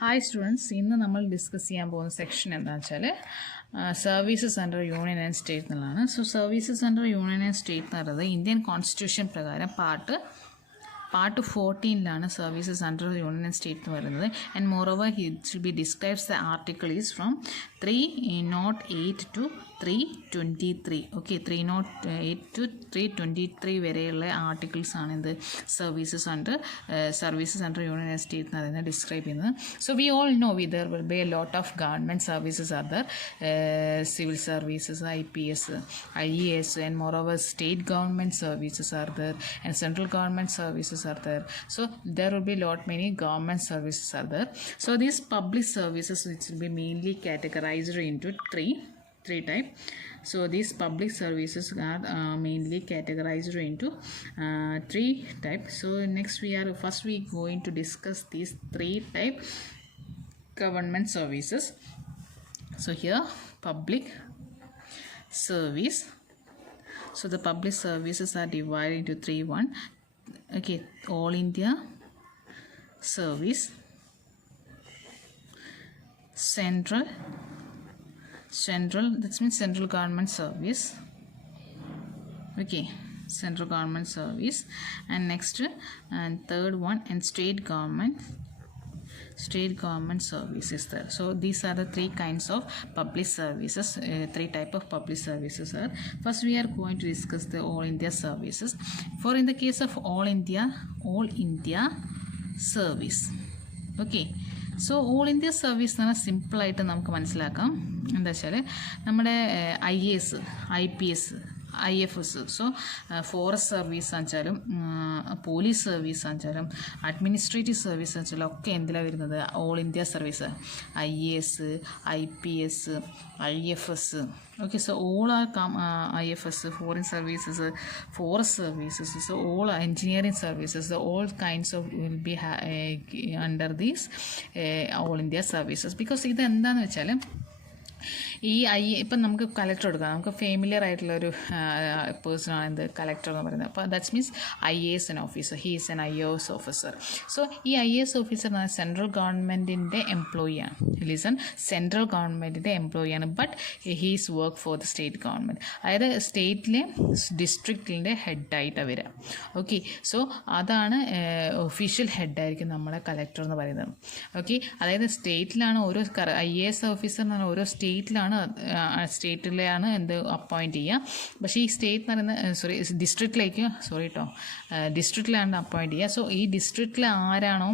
Hi students, ഇന്ന് നമ്മൾ discuss ചെയ്യാൻ പോകുന്ന സെക്ഷൻ എന്താണെന്ന് വെച്ചാൽ services under union and state എന്നുള്ളതാണ്. So services under union and state എന്ന് പറയുന്നത് ഇന്ത്യൻ കോൺസ്റ്റിറ്റ്യൂഷൻ പ്രകാരം പാർട്ട് 14ലാണ് services under union and state എന്ന് പറയുന്നത്. And moreover it should be describes the article is from 308 to 323. Okay, 308 to 323 വരെയുള്ള articles ആണ് ഇത് services under union and state എന്ന് പറയുന്നത് ഡിസ്ക്രൈബ് ചെയ്യുന്നത്. So we all know there will be a lot of government services are there, civil services, IPS, IAS, and moreover state government services are there and central government services are there. So there will be many government services are there. So these public services, which will be mainly categorized into three types. So these public services are mainly categorized into three types. So next we going to discuss these three type government services. So here public service. So the public services are divided into three. Okay, all India service, central, that means central government service. Okay, central government service. And next and third one, and state government services there. So these are the three kinds of public services. Three type of public services are. First we are going to discuss the all India services. For in the case of all India service. Okay, so all India service എന്ന് പറഞ്ഞാൽ സിമ്പിളായിട്ട് നമുക്ക് മനസ്സിലാക്കാം. എന്താ വെച്ചാൽ നമ്മുടെ IAS, IPS, IFS, so forest service ആണെച്ചാലും police service ആണെച്ചാലും അഡ്മിനിസ്ട്രേറ്റീവ് സർവീസ് ആണെച്ചാലും ഒക്കെ എന്തിലാണ് വരുന്നത്? All India service. IAS, IPS, IFS. Okay, so all are IFS, foreign services, forest services, so all engineering services, so all kinds of will be under these all India services. Because ഇത് എന്താണെന്ന് വെച്ചാൽ ഇപ്പം നമുക്ക് collector എടുക്കാം. നമുക്ക് familiar ആയിട്ടുള്ളൊരു പേഴ്സണാണ് എന്ത് collector എന്ന് പറയുന്നത്. അപ്പോൾ that's means IAS officer, he is an IAS officer. So ഈ IAS ഓഫീസർ എന്ന് പറഞ്ഞാൽ സെൻട്രൽ ഗവൺമെൻറ്റിൻ്റെ എംപ്ലോയിയാണ്. ലിസൺ, സെൻട്രൽ ഗവൺമെൻറ്റിൻ്റെ എംപ്ലോയിയാണ്, but he's work for the state government. അതായത് സ്റ്റേറ്റിലെ ഡിസ്ട്രിക്റ്റിൻ്റെ ഹെഡായിട്ടാണ് വരിക. ഓക്കെ, സോ അതാണ് ഒഫീഷ്യൽ ഹെഡായിരിക്കും നമ്മളെ കലക്ടർ എന്ന് പറയുന്നത്. ഓക്കെ, അതായത് സ്റ്റേറ്റിലാണ് ഓരോ IAS ഓഫീസർ എന്ന് പറഞ്ഞാൽ ഓരോ സ്റ്റേറ്റിലെയാണ് എന്ത് അപ്പോയിൻറ്റ് ചെയ്യുക. പക്ഷേ ഈ സ്റ്റേറ്റ് എന്ന് പറയുന്ന ഡിസ്ട്രിക്റ്റിലാണ് അപ്പോയിൻറ്റ് ചെയ്യുക. സോ ഈ ഡിസ്ട്രിക്റ്റിൽ ആരാണോ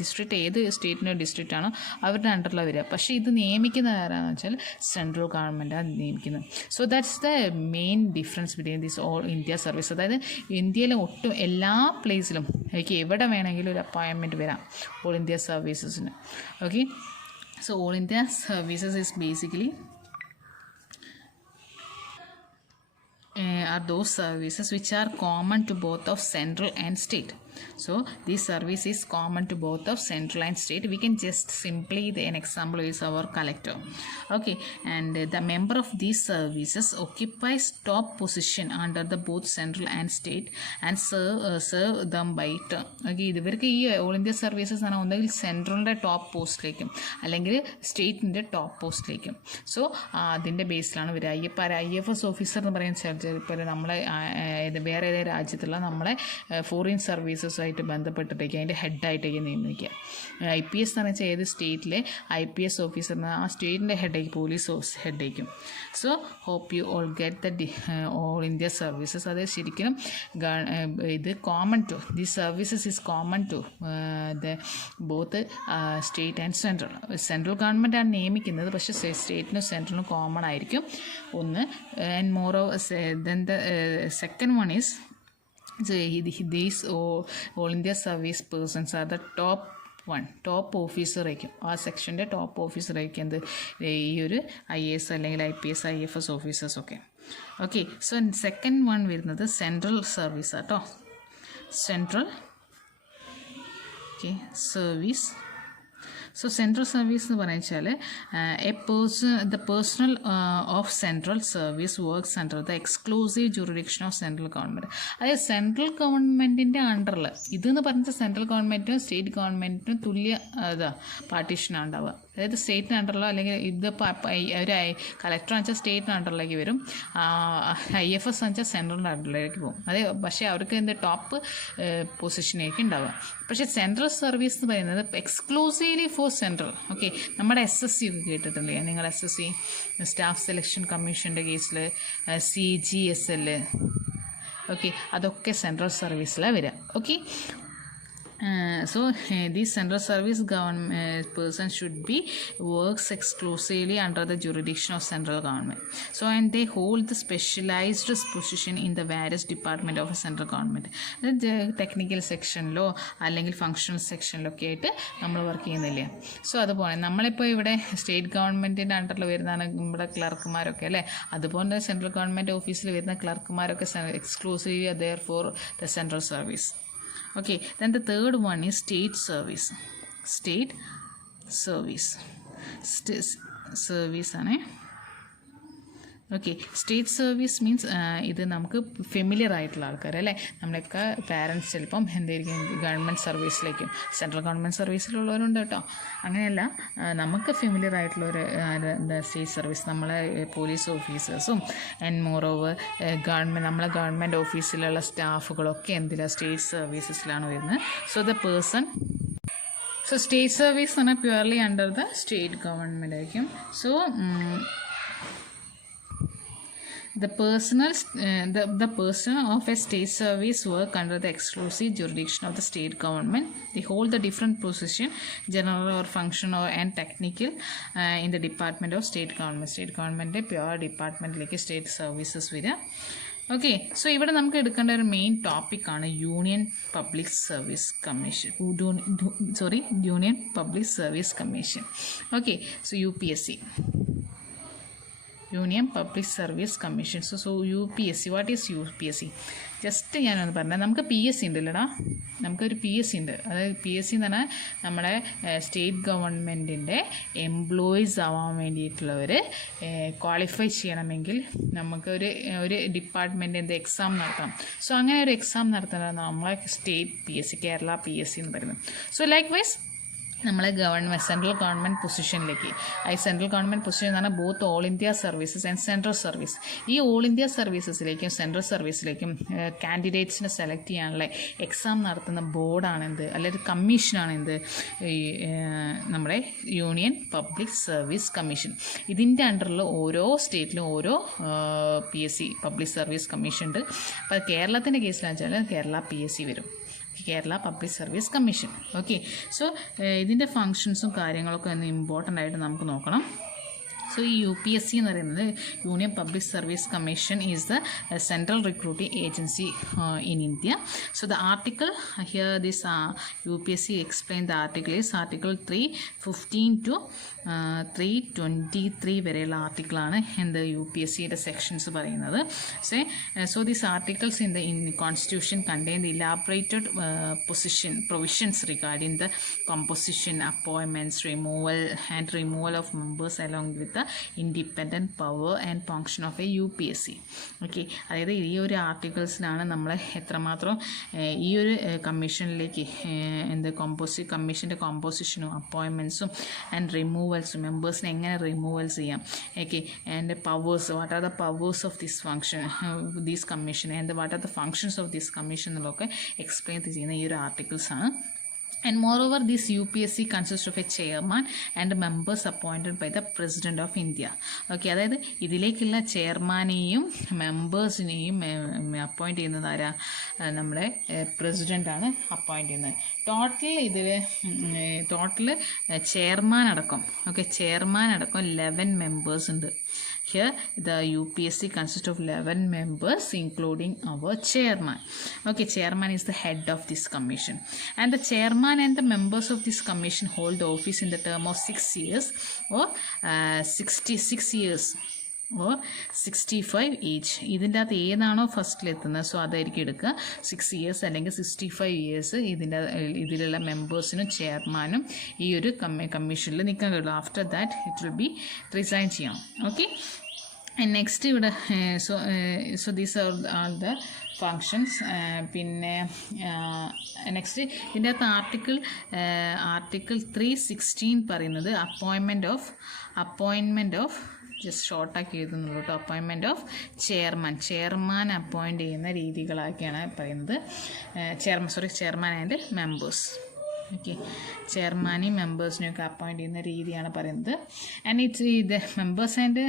ഡിസ്ട്രിക്റ്റ് ഏത് സ്റ്റേറ്റിൻ്റെ ഡിസ്ട്രിക്റ്റ് ആണോ അവരുടെ അണ്ടറിലാണ് വരിക. പക്ഷേ ഇത് നിയമിക്കുന്നത് ആരാണെന്ന് വെച്ചാൽ സെൻട്രൽ ഗവൺമെൻറ്റാണ് നിയമിക്കുന്നത്. So that's the main difference between this all India service. അതായത് ഇന്ത്യയിലെ ഒട്ടും എല്ലാ പ്ലേസിലും എനിക്ക് എവിടെ വേണമെങ്കിലും ഒരു അപ്പോയിൻമെൻറ്റ് വരാം ഓൾ ഇന്ത്യ സർവീസസിന്. Okay, so all India services is basically are those services which are common to both of central and state. So this service is common to both of central and state. We can just simply an example is our collector. Okay, and the member of these services occupies top position under the both central and state and serve them by term. Okay, ഇവർക്ക് ഈ all India services ആണ് ഒന്നെങ്കിൽ സെൻട്രലിൻ്റെ top പോസ്റ്റിലേക്കും അല്ലെങ്കിൽ സ്റ്റേറ്റിൻ്റെ top പോസ്റ്റിലേക്കും. So അതിൻ്റെ ബേസിലാണ് ഇവർ IFS officer എന്ന് പറയുന്ന ഇപ്പോൾ നമ്മളെ വേറെ ഏതെങ്കിലും രാജ്യത്തുള്ള നമ്മളെ ഫോറിൻ സർവീസസുമായിട്ട് ബന്ധപ്പെട്ടിട്ടേക്ക് അതിൻ്റെ ഹെഡായിട്ടേക്ക് നിയമിക്കുക. IPS എന്ന് വെച്ചാൽ ഏത് സ്റ്റേറ്റിലെ IPS ഓഫീസറിന് ആ സ്റ്റേറ്റിൻ്റെ ഹെഡേക്ക് പോലീസ് ഹെഡേക്കും. So hope you all get the all India services. അത് ശരിക്കും ഇത് common to the services is common to the both state and central ഗവൺമെൻറ്റാണ് നിയമിക്കുന്നത്. പക്ഷേ സ്റ്റേറ്റിനും സെൻട്രലിനും കോമൺ ആയിരിക്കും ഒന്ന്. And more then the second one is these all India service persons are the top officer ആയിരിക്കും. ആ സെക്ഷൻ്റെ ടോപ്പ് ഓഫീസർ ആയിരിക്കും എന്ത് ഈ ഒരു IAS അല്ലെങ്കിൽ IPS IFS ഓഫീസേഴ്സ് ഒക്കെ. ഓക്കെ, സോ സെക്കൻഡ് വൺ വരുന്നത് സെൻട്രൽ സർവീസ് ആട്ടോ. Central service. So central service എന്ന് പറഞ്ഞാൽ the personal of central service works under the exclusive jurisdiction of central government. അതായത് സെൻട്രൽ ഗവൺമെൻറ്റിൻ്റെ അണ്ടറിൽ ഇതെന്ന് പറഞ്ഞാൽ സെൻട്രൽ ഗവൺമെൻറ്റിനും സ്റ്റേറ്റ് ഗവൺമെൻറ്റിനും തുല്യ പാർട്ടീഷനാണ് ഉണ്ടാവുക. അതായത് സ്റ്റേറ്റിന് അണ്ടറിലോ അല്ലെങ്കിൽ ഇതിപ്പോൾ ഒരു കളക്ടർ എന്ന് വെച്ചാൽ സ്റ്റേറ്റിന് അണ്ടറിലേക്ക് വരും, IFS എന്ന് വെച്ചാൽ സെൻട്രലിൻ്റെ അണ്ടറിലേക്ക് പോകും. അതെ, പക്ഷേ അവർക്ക് ടോപ്പ് പൊസിഷനായിരിക്കും ഉണ്ടാവുക. പക്ഷേ സെൻട്രൽ സർവീസ് എന്ന് പറയുന്നത് എക്സ്ക്ലൂസീവ്ലി ഫോർ സെൻട്രൽ. ഓക്കെ, നമ്മുടെ SSC ഒക്കെ കേട്ടിട്ടില്ലേ നിങ്ങൾ? SSC സ്റ്റാഫ് സെലക്ഷൻ കമ്മീഷൻ്റെ കേസിൽ CGSL, ഓക്കെ, അതൊക്കെ സെൻട്രൽ സർവീസിലാണ് വരിക. Okay, so these central service government person should be works exclusively under the jurisdiction of central government. So and they hold the specialized position in the various department of a central government. Technical സെക്ഷനിലോ അല്ലെങ്കിൽ functional സെക്ഷനിലോ ഒക്കെ ആയിട്ട് നമ്മൾ work ചെയ്യുന്നില്ല. So അതുപോലെ നമ്മളിപ്പോൾ ഇവിടെ state ഗവൺമെൻറ്റിൻ്റെ അണ്ടറിൽ വരുന്നതാണ് നമ്മുടെ ക്ലർക്കുമാരൊക്കെ അല്ലേ, അതുപോലെ സെൻട്രൽ ഗവൺമെൻറ് ഓഫീസിൽ വരുന്ന ക്ലർക്കുമാരൊക്കെ exclusively there for the central service. Okay, then the third one is state service. State service. Service ആണ്. ഓക്കെ, സ്റ്റേറ്റ് സർവീസ് മീൻസ് ഇത് നമുക്ക് ഫെമിലിയർ ആയിട്ടുള്ള ആൾക്കാർ അല്ലേ, നമ്മളൊക്കെ പാരൻസ് ചിലപ്പം എന്തായിരിക്കും ഗവൺമെൻറ് സർവീസിലേക്കും സെൻട്രൽ ഗവൺമെൻറ് സർവീസിലുള്ളവരുണ്ട് കേട്ടോ. അങ്ങനെയല്ല, നമുക്ക് ഫെമിലിയർ ആയിട്ടുള്ളൊരു എന്താ സ്റ്റേറ്റ് സർവീസ്, നമ്മളെ പോലീസ് ഓഫീസേഴ്സും ആൻഡ് മോറോവർ നമ്മളെ ഗവൺമെൻറ് ഓഫീസിലുള്ള സ്റ്റാഫുകളൊക്കെ എന്തിലാണ് സ്റ്റേറ്റ് സർവീസസിലാണ് വരുന്നത്. So the person state service എന്ന് പറഞ്ഞാൽ purely under the state government ആയിരിക്കും. So the person of a state service work under the exclusive jurisdiction of the state government. They hold the different position, general or functional and technical in the department of state government. State government pure department like state services vira. Okay, so ഇവിടെ നമുക്ക് എടുക്കേണ്ട ഒരു main ടോപ്പിക്കാണ് union public service commission. Union public service commission. Okay, so UPSC, union public service commission. So UPSC, what is UPSC? Just ഞാനൊന്ന് പറഞ്ഞാൽ, നമുക്ക് PSC ഉണ്ടല്ലോടാ, നമുക്കൊരു PSC ഉണ്ട്. അതായത് PSC എന്ന് പറഞ്ഞാൽ നമ്മുടെ സ്റ്റേറ്റ് ഗവൺമെൻറ്റിൻ്റെ എംപ്ലോയീസ് ആവാൻ വേണ്ടിയിട്ടുള്ളവർ ക്വാളിഫൈ ചെയ്യണമെങ്കിൽ നമുക്കൊരു ഡിപ്പാർട്ട്മെൻറ്റിൻ്റെ എക്സാം നടത്തണം. സോ അങ്ങനെ ഒരു എക്സാം നടത്തുന്നതാണ് നമ്മളെ സ്റ്റേറ്റ് PSC, കേരള PSC എന്ന് പറയുന്നത്. സോ ലൈക്ക് വൈസ് നമ്മളെ സെൻട്രൽ ഗവൺമെൻറ് പൊസിഷനിലേക്ക്, സെൻട്രൽ ഗവൺമെൻറ് പൊസിഷൻ എന്ന് പറഞ്ഞാൽ both all India services and central service. ഈ ഓൾ ഇന്ത്യ സർവീസസിലേക്കും സെൻട്രൽ സർവീസിലേക്കും കാൻഡിഡേറ്റ്സിനെ സെലക്ട് ചെയ്യാനുള്ള എക്സാം നടത്തുന്ന ബോർഡാണെന്ത്, അല്ലെങ്കിൽ കമ്മീഷനാണെന്ത്, നമ്മുടെ യൂണിയൻ പബ്ലിക് സർവീസ് കമ്മീഷൻ. ഇതിൻ്റെ അണ്ടറിൽ ഓരോ സ്റ്റേറ്റിലും ഓരോ PSC പബ്ലിക് സർവീസ് കമ്മീഷൻ ഉണ്ട്. അപ്പോൾ കേരളത്തിൻ്റെ കേസിലാണെന്ന് വെച്ചാൽ കേരള PSC വരും, Kerala public service commission. Okay, so ഇതിൻ്റെ ഫങ്ഷൻസും കാര്യങ്ങളൊക്കെ ഒന്ന് ഇമ്പോർട്ടൻ്റ് ആയിട്ട് നമുക്ക് നോക്കണം. സോ ഈ UPSC എന്ന് പറയുന്നത് union public service commission is the central recruiting agency in India. So the article here this UPSC explain the article is article 315 to 323 വരെയുള്ള ആർട്ടിക്കിളാണ് എന്ത് UPSCയുടെ സെക്ഷൻസ് പറയുന്നത്. So these articles in constitution contain the elaborated provisions regarding the composition, appointments, removal of members along with the independent power and function of a UPSC. Okay, അതായത് ഈ ഒരു ആർട്ടിക്കിൾസിലാണ് നമ്മൾ എത്രമാത്രം ഈ ഒരു കമ്മീഷനിലേക്ക് കമ്മീഷൻ്റെ കോമ്പോസിഷനും അപ്പോയിൻമെൻറ്റ്സും ആൻഡ് റിമൂവൽസും, മെമ്പേഴ്സിനെ എങ്ങനെ റിമൂവൽസ് ചെയ്യാം, okay, and powers, what are the powers of this function, these commission, and what are the functions of this commission എന്നുള്ളതൊക്കെ എക്സ്പ്ലെയിൻ ചെയ്യുന്ന ഈ ഒരു ആർട്ടിക്കിൾസാണ്. And moreover, this UPSC consists of a chairman and members appointed by the President of India. Okay, അതായത് ഇതിലേക്കുള്ള ചെയർമാനെയും മെമ്പേഴ്സിനെയും appoint ചെയ്യുന്നത് ആരാ? നമ്മുടെ പ്രസിഡൻ്റാണ് appoint ചെയ്യുന്നത്. ടോട്ടൽ ചെയർമാൻ അടക്കം 11 മെമ്പേഴ്സ് ഉണ്ട്. Here the UPSC consists of 11 members including our chairman. Okay, chairman is the head of this commission, and the chairman and the members of this commission hold the office in the term of 6 years or 66 years. Or 65 age. ഇതിൻ്റെ അകത്ത് ഏതാണോ ഫസ്റ്റിലെത്തുന്നത് so അതായിരിക്കും എടുക്കുക. 6 years അല്ലെങ്കിൽ 65 years ഇതിലുള്ള മെമ്പേഴ്സിനും ചെയർമാനും ഈ ഒരു കമ്മീഷനിൽ നിൽക്കാൻ കഴിയുള്ളൂ. After that it will be resign ചെയ്യണം. ഓക്കെ. നെക്സ്റ്റ് ഇവിടെ so these are the functions. പിന്നെ നെക്സ്റ്റ് ഇതിൻ്റെ അകത്ത് ആർട്ടിക്കിൾ 316 പറയുന്നത് അപ്പോയിൻമെൻറ്റ് ഓഫ് ജസ്റ്റ് ഷോർട്ടാക്കി എഴുതുന്നുള്ളൂ കേട്ടോ. അപ്പോയിൻമെൻറ്റ് ഓഫ് ചെയർമാൻ അപ്പോയിൻറ്റ് ചെയ്യുന്ന രീതികളൊക്കെയാണ് പറയുന്നത്. Chairman and members. ഓക്കെ, ചെയർമാനെയും മെമ്പേഴ്സിനെയൊക്കെ അപ്പോയിൻറ്റ് ചെയ്യുന്ന രീതിയാണ് പറയുന്നത്. ആൻഡ് ഇത് members and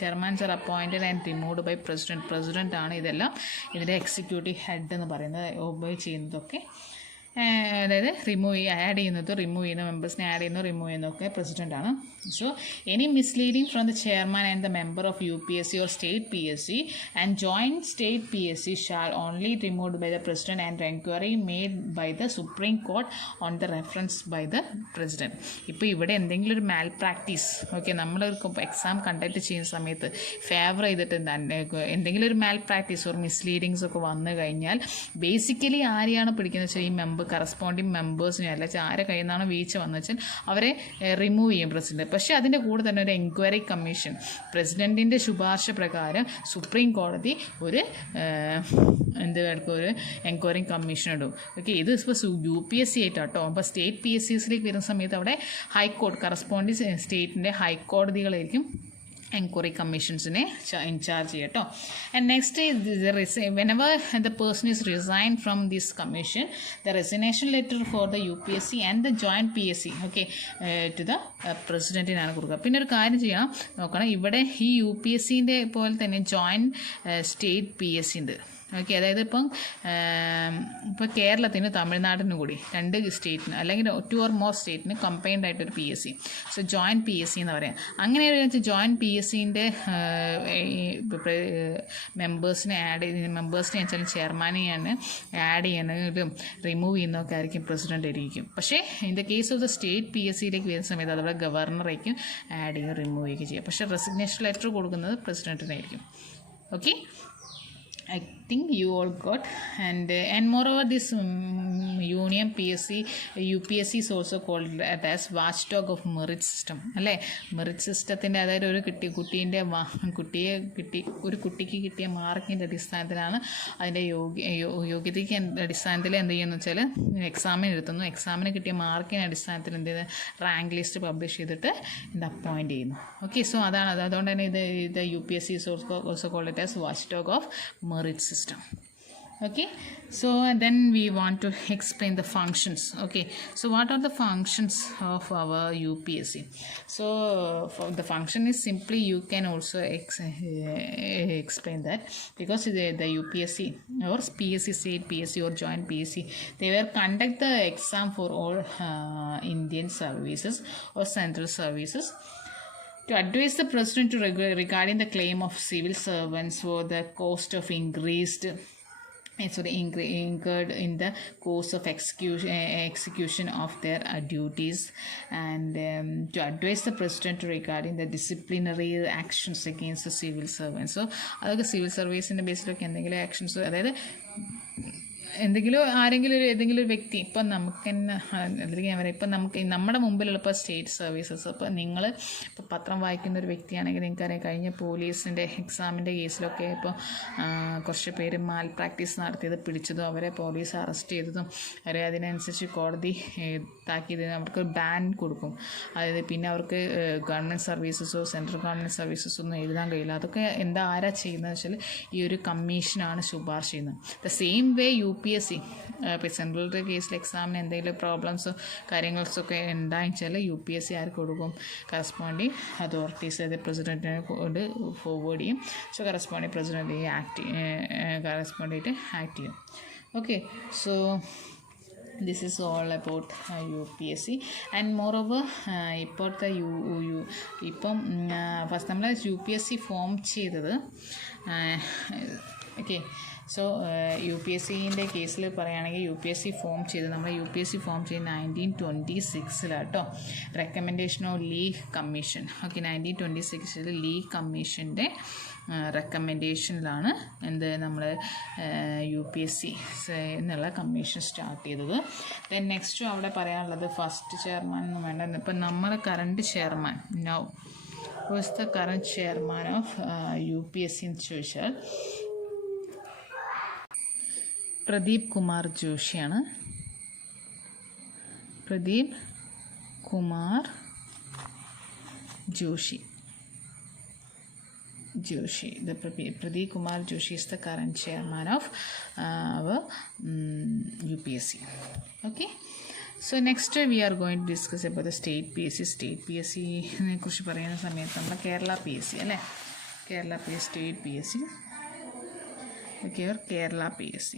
chairmans are appointed and removed by president ആണ് ഇതെല്ലാം ഇതിൻ്റെ എക്സിക്യൂട്ടീവ് ഹെഡ് എന്ന് പറയുന്നത് ഒബേ ചെയ്യുന്നതൊക്കെ. അതായത് ആഡ് ചെയ്യുന്ന മെമ്പേഴ്സിനെ ആഡ് ചെയ്യുന്നു റിമൂവ് ചെയ്യുന്നതൊക്കെ പ്രസിഡൻ്റാണ്. So any misleading from the chairman and the member of UPSC or state PSC and joint state PSC shall only removed by the president and enquiry made by the Supreme Court on the reference by the president. ഇപ്പോൾ ഇവിടെ എന്തെങ്കിലും ഒരു malpractice, okay, നമ്മളൊരു exam conduct ചെയ്യുന്ന സമയത്ത് favour ചെയ്തിട്ട് എന്തെങ്കിലും ഒരു മാൽ പ്രാക്ടീസ് ഓർ മിസ്ലീഡിങ്സ് ഒക്കെ വന്നു കഴിഞ്ഞാൽ ബേസിക്കലി ആരെയാണ് പിടിക്കുന്നത് വെച്ചാൽ ഈ കറസ്പോണ്ടിങ് മെമ്പേഴ്സിനെ അല്ല, ആരെ കയ്യിൽ നിന്നാണ് വീഴ്ച വന്നു വെച്ചാൽ അവരെ റിമൂവ് ചെയ്യും പ്രസിഡന്റ്. പക്ഷേ അതിൻ്റെ കൂടെ തന്നെ ഒരു എൻക്വയറി കമ്മീഷൻ, പ്രസിഡന്റിൻ്റെ ശുപാർശ പ്രകാരം സുപ്രീം കോടതി ഒരു എൻക്വയറി കമ്മീഷൻ ഇടും. ഓക്കെ, ഇത് ഇപ്പോൾ UPSC ആയിട്ടാട്ടോ. അപ്പോൾ സ്റ്റേറ്റ് PSCസിലേക്ക് വരുന്ന സമയത്ത് അവിടെ ഹൈക്കോടതി, കറസ്പോണ്ടിങ് സ്റ്റേറ്റിൻ്റെ ഹൈക്കോടതികളായിരിക്കും എൻക്വയറി കമ്മീഷൻസിനെ ഇൻചാർജ് ചെയ്യട്ടോ. And next whenever the person is resigned from this commission, the resignation letter for the UPSC and the joint PSC, okay, to the പ്രസിഡൻറ്റിനാണ് കൊടുക്കുക. പിന്നെ ഒരു കാര്യം ചെയ്യണം, നോക്കണം, ഇവിടെ ഈ UPSCൻ്റെ പോലെ തന്നെ ജോയിൻറ്റ് സ്റ്റേറ്റ് PSC ഉണ്ട്. ഓക്കെ, അതായത് ഇപ്പോൾ കേരളത്തിന് തമിഴ്നാടിനും കൂടി 2 സ്റ്റേറ്റിന് അല്ലെങ്കിൽ 2 or more സ്റ്റേറ്റിന് കമ്പൈൻഡ് ആയിട്ടൊരു PSC, സോ ജോയിൻറ്റ് PSC എന്ന് പറയാം. അങ്ങനെ വെച്ചാൽ ജോയിൻറ്റ് PSCൻ്റെ മെമ്പേഴ്സിനെ വെച്ചാൽ ചെയർമാനെയാണ് ആഡ് ചെയ്യുന്നതും റിമൂവ് ചെയ്യുന്നതൊക്കെ ആയിരിക്കും പ്രസിഡൻ്റ് ആയിരിക്കും. പക്ഷേ in the case of the state PSCയിലേക്ക് വരുന്ന സമയത്ത് അതുപോലെ ഗവർണറേക്കും ആഡ് ചെയ്യുകയും റിമൂവ് ചെയ്യുകയും ചെയ്യും. പക്ഷേ റെസിഗ്നേഷൻ ലെറ്റർ കൊടുക്കുന്നത് പ്രസിഡൻറ്റിനായിരിക്കും. Okay, I think you all got. And moreover this union UPSC is also called as watchdog of merit system അല്ലേ. മെറിറ്റ് സിസ്റ്റത്തിൻ്റെ, അതായത് ഒരു കുട്ടിക്ക് കിട്ടിയ മാർക്കിൻ്റെ അടിസ്ഥാനത്തിലാണ് അതിൻ്റെ യോഗ്യതയ്ക്ക് അടിസ്ഥാനത്തിൽ എന്ത് ചെയ്യുന്നു വെച്ചാൽ എക്സാമിന് എഴുതുന്നു. എക്സാമിന് കിട്ടിയ മാർക്കിൻ്റെ അടിസ്ഥാനത്തിൽ എന്ത് ചെയ്ത് റാങ്ക് ലിസ്റ്റ് പബ്ലിഷ് ചെയ്തിട്ട് ഇത് അപ്പോയിൻറ്റ് ചെയ്യുന്നു. ഓക്കെ, സോ അതുകൊണ്ട് തന്നെ ഇത് UPSC is also called it as watchdog of merit system. Okay, so then we want to explain the functions. Okay, so what are the functions of our UPSC? So for the function is simply, you can also explain that, because the UPSC or PSC, state PSC or joint PSC, they will conduct the exam for all Indian services or central services to advise the president regarding the claim of civil servants for the cost of incurred in the course of execution of their duties, and to advise the president regarding the disciplinary actions against the civil servants. So അതൊക്കെ civil സർവീസിൻ്റെ ബേസിലൊക്കെ എന്തെങ്കിലും actions, അതായത് ഏതെങ്കിലും ഒരു വ്യക്തി, ഇപ്പം നമുക്ക് തന്നെ അല്ലെങ്കിൽ ഞാൻ പറയാം, ഇപ്പം നമ്മുടെ മുമ്പിലുള്ള ഇപ്പോൾ സ്റ്റേറ്റ് സർവീസസ്, ഇപ്പോൾ നിങ്ങൾ ഇപ്പോൾ പത്രം വായിക്കുന്ന ഒരു വ്യക്തിയാണെങ്കിൽ നിങ്ങൾക്കറിയാം, കഴിഞ്ഞ പോലീസിൻ്റെ എക്സാമിൻ്റെ കേസിലൊക്കെ ഇപ്പോൾ കുറച്ച് പേര് മാൽ പ്രാക്ടീസ് നടത്തിയത് പിടിച്ചതും അവരെ പോലീസ് അറസ്റ്റ് ചെയ്തതും അവരെ അതിനനുസരിച്ച് കോടതി താക്കിയതിന് അവർക്ക് ബാൻ കൊടുക്കും. അതായത് പിന്നെ അവർക്ക് ഗവൺമെൻറ് സർവീസസോ സെൻട്രൽ ഗവൺമെൻറ് സർവീസസോ ഒന്നും എഴുതാൻ കഴിയില്ല. അതൊക്കെ ആരാ ചെയ്യുന്നത് വെച്ചാൽ ഈ ഒരു കമ്മീഷനാണ് ശുപാർശ ചെയ്യുന്നത്. ദ സെയിം വേ UPSC ഇപ്പോൾ സെൻട്രലിൻ്റെ കേസിൽ എക്സാമിന് എന്തെങ്കിലും പ്രോബ്ലംസോ കാര്യങ്ങളൊക്കെ ഉണ്ടായിച്ചാൽ UPSC ആർക്ക് കൊടുക്കും? കറസ്പോണ്ടിങ് അതോറിറ്റീസ്, അതായത് പ്രസിഡൻറ്റിനെ കൊണ്ട് ഫോർവേഡ് ചെയ്യും. സോ കറസ്പോണ്ടിങ് പ്രസിഡൻറ്റ് കറസ്പോണ്ടായിട്ട് ആക്ട് ചെയ്യും. Okay, so this is all about UPSC. and moreover ഇപ്പോഴത്തെ ഇപ്പം ഫസ്റ്റ് നമ്മൾ UPSC ഫോം ചെയ്തത്. ഓക്കെ, സോ UPSCൻ്റെ കേസിൽ പറയുകയാണെങ്കിൽ UPSC ഫോം ചെയ്ത് നമ്മൾ UPSC ഫോം ചെയ്ത് 1926 recommendation of league commission. Okay, 1926 league കമ്മീഷൻ്റെ റെക്കമെൻഡേഷനിലാണ് നമ്മൾ UPSC എന്നുള്ള കമ്മീഷൻ സ്റ്റാർട്ട് ചെയ്തത്. ദെൻ നെക്സ്റ്റ് അവിടെ പറയാനുള്ളത് ഫസ്റ്റ് ചെയർമാൻ എന്ന് വേണ്ട, ഇപ്പം നമ്മുടെ current chairman now who is the current chairman of UPSC എന്ന് ചോദിച്ചാൽ Pradeep Kumar ജോഷിയാണ്. Pradeep Kumar Joshi. Pradeep Kumar Joshi is the current chairman of our UPSC. Okay. So next we are going to discuss about the state PSC. State PSC കുറിച്ച് പറയുന്ന സമയത്ത് നമ്മൾ Kerala PSC അല്ലേ, Kerala PSC, state PSC, okay, Kerala PSC.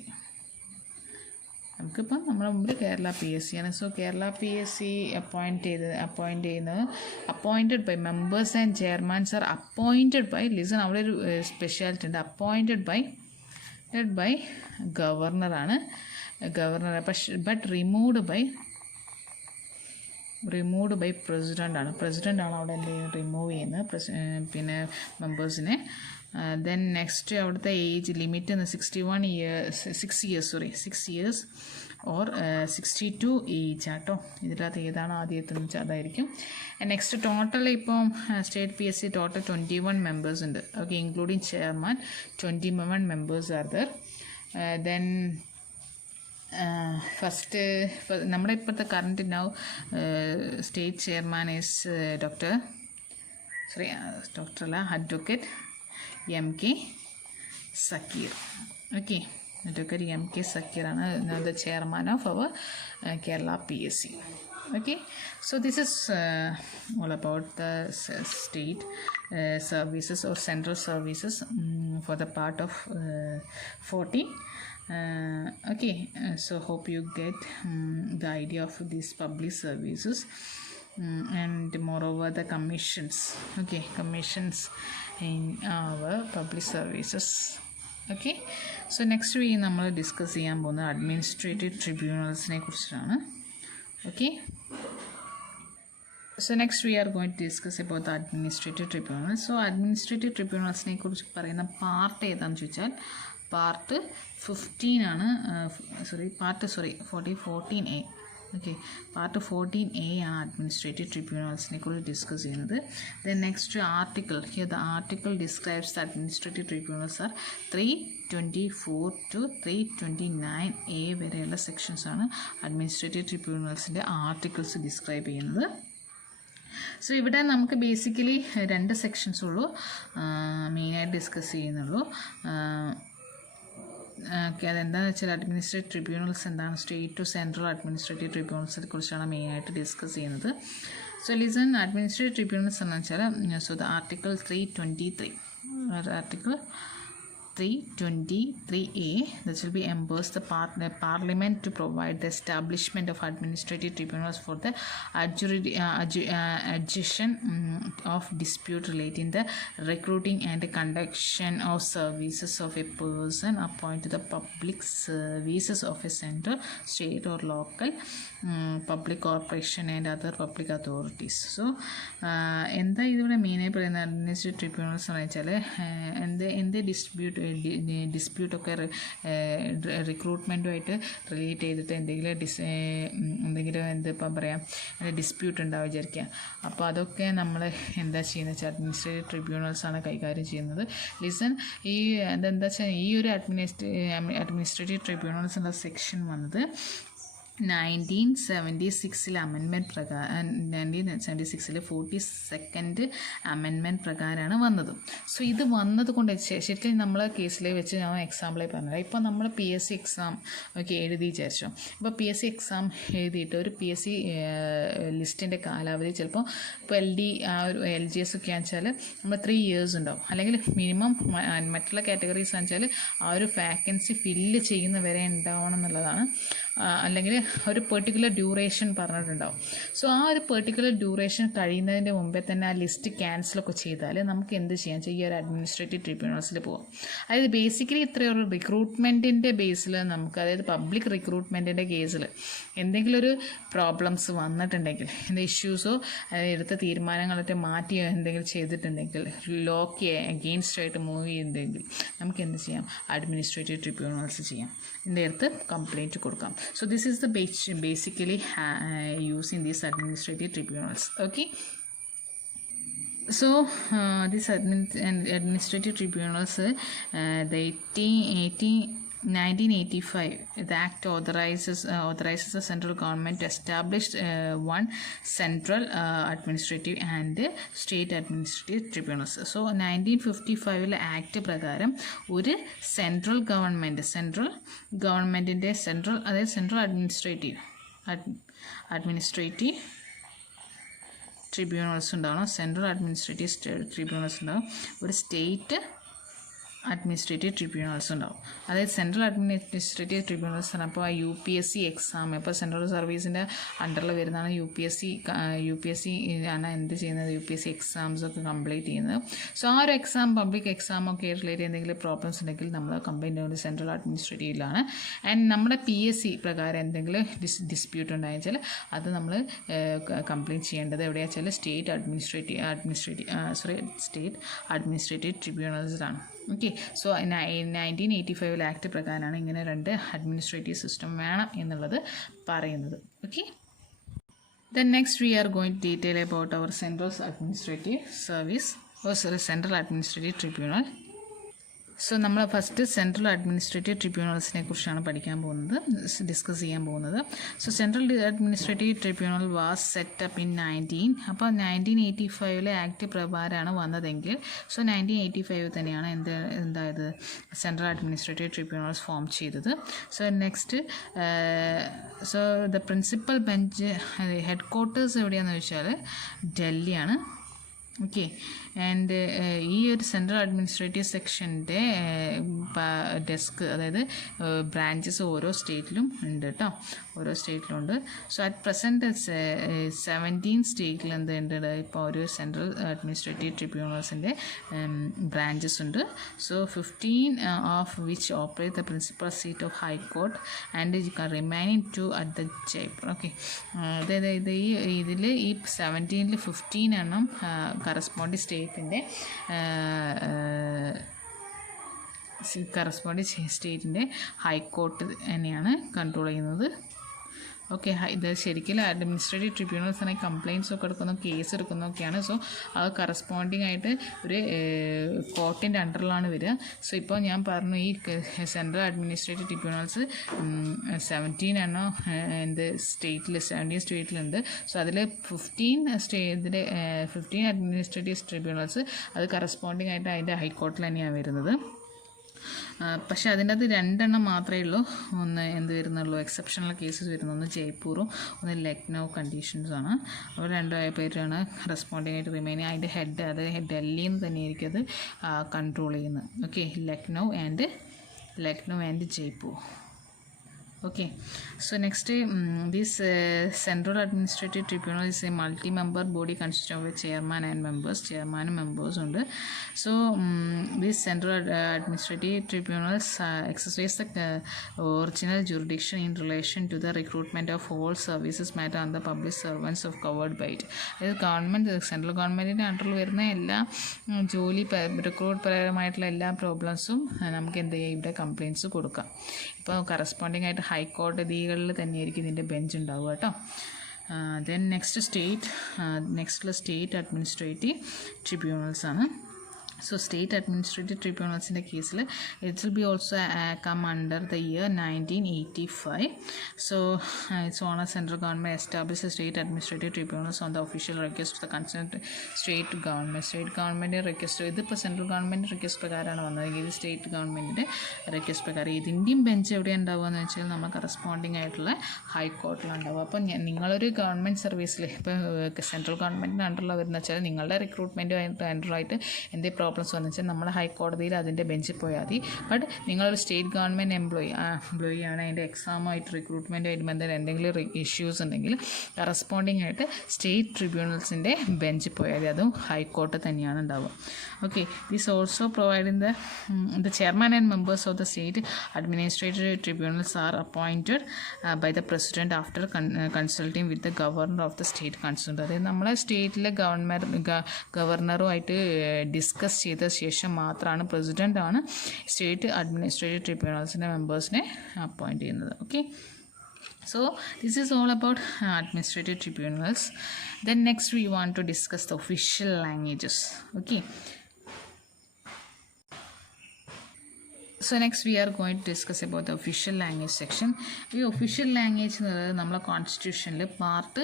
നമുക്കിപ്പം നമ്മുടെ മുമ്പിൽ കേരള PSC ആണ്. So Kerala PSC appointed by members and chairmans are appointed by, listen, അവിടെ ഒരു സ്പെഷ്യാലിറ്റി ഉണ്ട്, അപ്പോയിൻറ്റഡ് ബൈ ഗവർണറാണ്, ബട്ട് റിമൂവ്ഡ് ബൈ പ്രസിഡൻ്റാണ്. പ്രസിഡൻ്റാണ് അവിടെ എന്ത് ചെയ്യുന്നത്, റിമൂവ് ചെയ്യുന്നത് പിന്നെ മെമ്പേഴ്സിനെ. ദെൻ നെക്സ്റ്റ് അവിടുത്തെ age limit 6 years or 62 age ആട്ടോ. ഇതിനകത്ത് ഏതാണ് ആദ്യത്തെന്ന് വെച്ചാൽ അതായിരിക്കും. നെക്സ്റ്റ് ടോട്ടൽ ഇപ്പം സ്റ്റേറ്റ് PSC ടോട്ടൽ 21 മെമ്പേഴ്സ് ഉണ്ട്. Okay, including chairman 21 members are there. Then first നമ്മുടെ ഇപ്പോഴത്തെ current now state chairman is advocate MK Sakir. Okay, Advocate MK Sakir ആണ് the chairman of our Kerala PSC. Okay, so this is all about the state services or central services for the part of 40. Okay, so hope you get the idea of these public services. And moreover the commissions, okay, commissions in our public services. Okay, so next we നമ്മൾ discuss ചെയ്യാൻ പോകുന്നത് administrative ട്രിബ്യൂണൽസിനെ കുറിച്ചാണ്. Okay, so next we are going to discuss about the administrative tribunals. So administrative tribunalsനെ കുറിച്ച് പറയുന്ന part ഏതാണെന്ന് ചോദിച്ചാൽ part 15 ആണ്, part 14A. Okay, part 14A ആണ് അഡ്മിനിസ്ട്രേറ്റീവ് ട്രിബ്യൂണൽസിനെ കുറിച്ച് ഡിസ്കസ് ചെയ്യുന്നത്. Then next article, here the article describes the administrative tribunals are 324 to 329A വരെയുള്ള സെക്ഷൻസാണ് അഡ്മിനിസ്ട്രേറ്റീവ് ട്രിബ്യൂണൽസിൻ്റെ ആർട്ടിക്കിൾസ് ഡിസ്ക്രൈബ് ചെയ്യുന്നത്. സോ ഇവിടെ നമുക്ക് ബേസിക്കലി 2 സെക്ഷൻസ് ഉള്ളൂ മെയിനായിട്ട് ഡിസ്കസ് ചെയ്യുന്നുള്ളൂ. ഓക്കെ, അതെന്താണെന്ന് വെച്ചാൽ അഡ്മിനിസ്ട്രേറ്റീവ് ട്രിബ്യൂണൽസ് എന്താണ്, സ്റ്റേറ്റ് ടു സെൻട്രൽ അഡ്മിനിസ്ട്രേറ്റീവ് ട്രിബ്യൂണൽസിനെ കുറിച്ചാണ് മെയിനായിട്ട് ഡിസ്കസ് ചെയ്യുന്നത്. സോ ലിസൺ, അഡ്മിനിസ്ട്രേറ്റീവ് ട്രിബ്യൂണൽസ് എന്ന് വെച്ചാൽ so the article 323 323A, that will be empowers the Parliament to provide the establishment of administrative tribunals for the adjudication of dispute relating the recruiting and conduction of services of a person appointed to the public services of a center, state or local public corporation and other public authorities. So എന്താ ഇതിവിടെ മെയിനായി പറയുന്ന administrative tribunals എന്ന് വെച്ചാൽ എന്ത് ഡിസ്പ്യൂട്ടൊക്കെ റിക്രൂട്ട്മെൻറ്റുമായിട്ട് relate ചെയ്തിട്ട് എന്തെങ്കിലും എന്തിപ്പം പറയാം dispute ഉണ്ടാവും വിചാരിക്കുക. അപ്പോൾ അതൊക്കെ നമ്മൾ എന്താ ചെയ്യുന്നത് വെച്ചാൽ അഡ്മിനിസ്ട്രേറ്റീവ് ട്രിബ്യൂണൽസാണ് കൈകാര്യം ചെയ്യുന്നത്. ലിസൺ, അതെന്താ വെച്ചാൽ ഈ ഒരു അഡ്മിനിസ്ട്രേറ്റീവ് ട്രിബ്യൂണൽസ് എന്ന സെക്ഷൻ വന്നത് 1976 അമെൻമെൻറ്റ് പ്രകാരം 1976 42nd അമെൻമെൻറ്റ് പ്രകാരമാണ് വന്നത്. സോ ഇത് വന്നത് കൊണ്ട് ശരിക്കും നമ്മൾ കേസിൽ വെച്ച് ഞാൻ എക്സാമ്പിളായി പറഞ്ഞത്, ഇപ്പോൾ നമ്മൾ PSC എക്സാം ഒക്കെ എഴുതി വിചാരിച്ചോ. ഇപ്പോൾ PSC എക്സാം എഴുതിയിട്ട് ഒരു PSC ലിസ്റ്റിൻ്റെ കാലാവധി ചിലപ്പോൾ ഇപ്പോൾ LGS ഒക്കെ ആണെന്ന് വെച്ചാൽ നമ്മൾ 3 years ഉണ്ടാവും, അല്ലെങ്കിൽ മിനിമം മറ്റുള്ള കാറ്റഗറീസ് ആണെന്ന് വെച്ചാൽ ആ ഒരു വാക്കൻസി ഫില്ല് ചെയ്യുന്ന വരെ ഉണ്ടാവണം എന്നുള്ളതാണ്. അല്ലെങ്കിൽ ഒരു പെർട്ടിക്കുലർ ഡ്യൂറേഷൻ പറഞ്ഞിട്ടുണ്ടാവും. സോ ആ ഒരു പെർട്ടിക്കുലർ ഡ്യൂറേഷൻ കഴിയുന്നതിൻ്റെ മുമ്പേ തന്നെ ആ ലിസ്റ്റ് ക്യാൻസലൊക്കെ ചെയ്താൽ നമുക്ക് എന്ത് ചെയ്യാൻ ഈ ഒരു അഡ്മിനിസ്ട്രേറ്റീവ് ട്രിബ്യൂണൽസിൽ പോകാം. അതായത് ബേസിക്കലി ഇത്രയൊരു റിക്രൂട്ട്മെൻറ്റിൻ്റെ ബേസിൽ നമുക്ക്, അതായത് പബ്ലിക് റിക്രൂട്ട്മെൻറ്റിൻ്റെ കേസിൽ എന്തെങ്കിലും ഒരു പ്രോബ്ലംസ് വന്നിട്ടുണ്ടെങ്കിൽ, എന്തെങ്കിലും ഇഷ്യൂസോ എടുത്ത തീരുമാനങ്ങളൊക്കെ മാറ്റിയോ എന്തെങ്കിലും ചെയ്തിട്ടുണ്ടെങ്കിൽ, ലോക്ക് അഗെയിൻസ്റ്റ് ആയിട്ട് മൂവ് ചെയ്യുന്നുണ്ടെങ്കിൽ നമുക്ക് എന്ത് ചെയ്യാം, അഡ്മിനിസ്ട്രേറ്റീവ് ട്രിബ്യൂണൽസ് ചെയ്യാം. ഇതിൻ്റെ അടുത്ത് കംപ്ലയിൻറ്റ് കൊടുക്കാം. So this is the basically using these administrative tribunals. Okay. So these administrative tribunals, the 1985 the act authorizes the central government to establish one central administrative and state administrative tribunals. So 1955 act പ്രകാരം ഒരു central ഗവൺമെൻറ്റിൻ്റെ അതായത് central administrative tribunals ഉണ്ടാവണം, central administrative tribunals ഉണ്ടാവും, ഒരു state administrative tribunals ഉണ്ടാവും. അതായത് central administrative tribunals ആണ്. അപ്പോൾ UPSC എക്സാം, ഇപ്പോൾ സെൻട്രൽ സർവീസിൻ്റെ അണ്ടറിൽ വരുന്നതാണ് UPSC ആണ് എന്ത് ചെയ്യുന്നത്, UPSC എക്സാംസ് ഒക്കെ കംപ്ലീറ്റ് ചെയ്യുന്നത്. സോ ആ ഒരു എക്സാം, പബ്ലിക് എക്സാമൊക്കെ റിലേറ്റ് എന്തെങ്കിലും പ്രോബ്ലംസ് ഉണ്ടെങ്കിൽ നമ്മൾ കംപ്ലയിൻ്റ് ചെയ്യുന്നത് സെൻട്രൽ അഡ്മിനിസ്ട്രേറ്റീവിലാണ്. ആൻഡ് നമ്മുടെ PSC പ്രകാരം എന്തെങ്കിലും ഡിസ്പ്യൂട്ട് ഉണ്ടായെച്ചാൽ അത് നമ്മൾ കംപ്ലയിൻറ്റ് ചെയ്യേണ്ടത് എവിടെയാണെന്ന് വെച്ചാൽ സ്റ്റേറ്റ് അഡ്മിനിസ്ട്രേറ്റീവ് ട്രിബ്യൂണൽസിലാണ്. ഓക്കെ. സോ 1985 ആക്ട് പ്രകാരമാണ് ഇങ്ങനെ രണ്ട് അഡ്മിനിസ്ട്രേറ്റീവ് സിസ്റ്റം വേണം എന്നുള്ളത് പറയുന്നത്. Okay. Then next we are going to detail about our central administrative service central administrative tribunal. So നമ്മൾ ഫസ്റ്റ് സെൻട്രൽ അഡ്മിനിസ്ട്രേറ്റീവ് ട്രിബ്യൂണൽസിനെ കുറിച്ചാണ് ഡിസ്കസ് ചെയ്യാൻ പോകുന്നത്. So central administrative tribunal was set up in 1985 act പ്രകാരമാണ് വന്നതെങ്കിൽ, so 1985 തന്നെയാണ് എന്തായത് central administrative tribunals form ചെയ്തത്. So next, so the principal bench head quarters എവിടെയാണെന്ന് വെച്ചാൽ ഡൽഹിയാണ്. Okay. And ഈ ഒരു സെൻട്രൽ അഡ്മിനിസ്ട്രേറ്റീവ് സെക്ഷൻ്റെ ഡെസ്ക്, അതായത് ബ്രാഞ്ചസ് ഓരോ സ്റ്റേറ്റിലും ഉണ്ട് കേട്ടോ, ഓരോ സ്റ്റേറ്റിലും ഉണ്ട്. സോ അറ്റ് പ്രസൻറ്റ് 17 സ്റ്റേറ്റിൽ എന്തുണ്ട്, ഇപ്പോൾ ഒരു സെൻട്രൽ അഡ്മിനിസ്ട്രേറ്റീവ് ട്രിബ്യൂണൽസിൻ്റെ ബ്രാഞ്ചസ് ഉണ്ട്. So 15 of which operate the principal seat of high court and remaining 2 at the Jaipur. Okay. അതായത് ഇതിൽ ഈ 17ൽ 15 എണ്ണം കറസ്പോണ്ടിങ് സ്റ്റേറ്റിൻ്റെ ഹൈക്കോർട്ട് തന്നെയാണ് കൺട്രോൾ ചെയ്യുന്നത്. ഓക്കെ. ഇത് ശരിക്കും അഡ്മിനിസ്ട്രേറ്റീവ് ട്രിബ്യൂണൽസ് ആണെങ്കിൽ കംപ്ലയിൻസ് ഒക്കെ എടുക്കുന്ന, കേസ് എടുക്കുന്നതൊക്കെയാണ്. സോ അത് കറസ്പോണ്ടിങ് ആയിട്ട് ഒരു കോർട്ടിൻ്റെ അണ്ടറിലാണ് വരിക. സോ ഇപ്പോൾ ഞാൻ പറഞ്ഞു ഈ സെൻട്രൽ അഡ്മിനിസ്ട്രേറ്റീവ് ട്രിബ്യൂണൽസ് 17 എണ്ണം സ്റ്റേറ്റിൽ 17 സ്റ്റേറ്റിലുണ്ട്. സോ അതിൽ 15 അഡ്മിനിസ്ട്രേറ്റീവ് ട്രിബ്യൂണൽസ് അത് കറസ്പോണ്ടിങ് ആയിട്ട് അതിൻ്റെ ഹൈക്കോർട്ടിൽ തന്നെയാണ് വരുന്നത്. പക്ഷേ അതിൻ്റെ അത് 2 എണ്ണം മാത്രമേ ഉള്ളൂ. ഒന്ന് വരുന്നുള്ളൂ, എക്സെപ്ഷണൽ കേസസ് വരുന്നു. ഒന്ന് ജയ്പൂറും ഒന്ന് ലക്നൗ കണ്ടീഷൻസാണ്. അവർ 2 പേരാണ് റെസ്പോണ്ടിങ് ആയിട്ട് റിമൈൻ. അതിൻ്റെ ഹെഡ്, അത് ഡൽഹിയിൽ നിന്ന് തന്നെയായിരിക്കും അത് കൺട്രോൾ ചെയ്യുന്നത്. Okay. Lucknow and Jaipur. Okay. So next, this Central Administrative Tribunal is a multi-member body consisting of a chairman and members ഉണ്ട്. So these Central Administrative Tribunals exercise the original jurisdiction in relation to the recruitment of all services matter and the public servants of covered by it. അതായത് central ഗവൺമെൻറ്റിൻ്റെ അണ്ടറിൽ വരുന്ന എല്ലാ recruit പരമായിട്ടുള്ള എല്ലാ പ്രോബ്ലംസും നമുക്ക് എന്ത് ചെയ്യാം, ഇവിടെ കംപ്ലയിൻറ്റ്സ് കൊടുക്കാം. ഇപ്പോൾ കറസ്പോണ്ടിങ് ആയിട്ട് ഹൈക്കോടതികളിൽ തന്നെയായിരിക്കും ഇതിൻ്റെ ബെഞ്ച് ഉണ്ടാവുക കേട്ടോ. Then next state administrative tribunals ആണ്. So state administrative tribunals in the case it will be also come under the year 1985. So it's on a central government established state administrative tribunals on the official request of the concerned state government request. ഇതിപ്പോൾ central government request പ്രകാരമാണ് വന്നത്. ഇത് state ഗവൺമെൻറ്റിൻ്റെ request പ്രകാരം ഇതിൻ്റെയും bench എവിടെ ഉണ്ടാവുകയെന്ന് വെച്ചാൽ നമ്മൾ കറസ്പോണ്ടിങ് ആയിട്ടുള്ള ഹൈക്കോർട്ടിലുണ്ടാവും. അപ്പോൾ നിങ്ങളൊരു ഗവൺമെൻറ് സർവീസിൽ ഇപ്പോൾ സെൻട്രൽ ഗവൺമെൻറ്റിൻ്റെ അണ്ടറിൽ വരുന്ന വെച്ചാൽ നിങ്ങളുടെ റിക്രൂട്ട്മെൻറ്റുമായിട്ട് അണ്ടറായിട്ട് എന്തെങ്കിലും പ്രോബ്ലംസ് വന്നു വെച്ചാൽ നമ്മൾ ഹൈക്കോടതിയിൽ അതിൻ്റെ ബെഞ്ചിൽ പോയാൽ മതി. ബട്ട് നിങ്ങളൊരു സ്റ്റേറ്റ് ഗവൺമെൻറ് എംപ്ലോയി ആണ്, അതിൻ്റെ എക്സാമായിട്ട് റിക്രൂട്ട്മെൻറ്റായിട്ട് ബന്ധപ്പെട്ട എന്തെങ്കിലും ഇഷ്യൂസ് ഉണ്ടെങ്കിൽ കറസ്പോണ്ടിങ് ആയിട്ട് സ്റ്റേറ്റ് ട്രിബ്യൂണൽസിൻ്റെ ബെഞ്ചിൽ പോയാൽ മതി. അതും ഹൈക്കോർട്ട് തന്നെയാണ് ഉണ്ടാവുക. Okay, this also providing the chairman and members of the state administrative tribunals are appointed by the president after consulting with the governor of the state concerned. അതായത് നമ്മളെ സ്റ്റേറ്റിലെ ഗവർണറുമായിട്ട് ഡിസ്കസ് ചെയ്ത ശേഷം മാത്രമാണ് പ്രസിഡൻ്റാണ് സ്റ്റേറ്റ് അഡ്മിനിസ്ട്രേറ്റീവ് ട്രിബ്യൂണൽസിൻ്റെ മെമ്പേഴ്സിനെ അപ്പോയിൻറ്റ് ചെയ്യുന്നത്. Okay, so this is all about administrative tribunals. Then next we want to discuss the official languages. Okay, so next we are going to discuss about the official language section. ഈ official language എന്ന് പറയുന്നത് നമ്മളെ കോൺസ്റ്റിറ്റ്യൂഷനിൽ part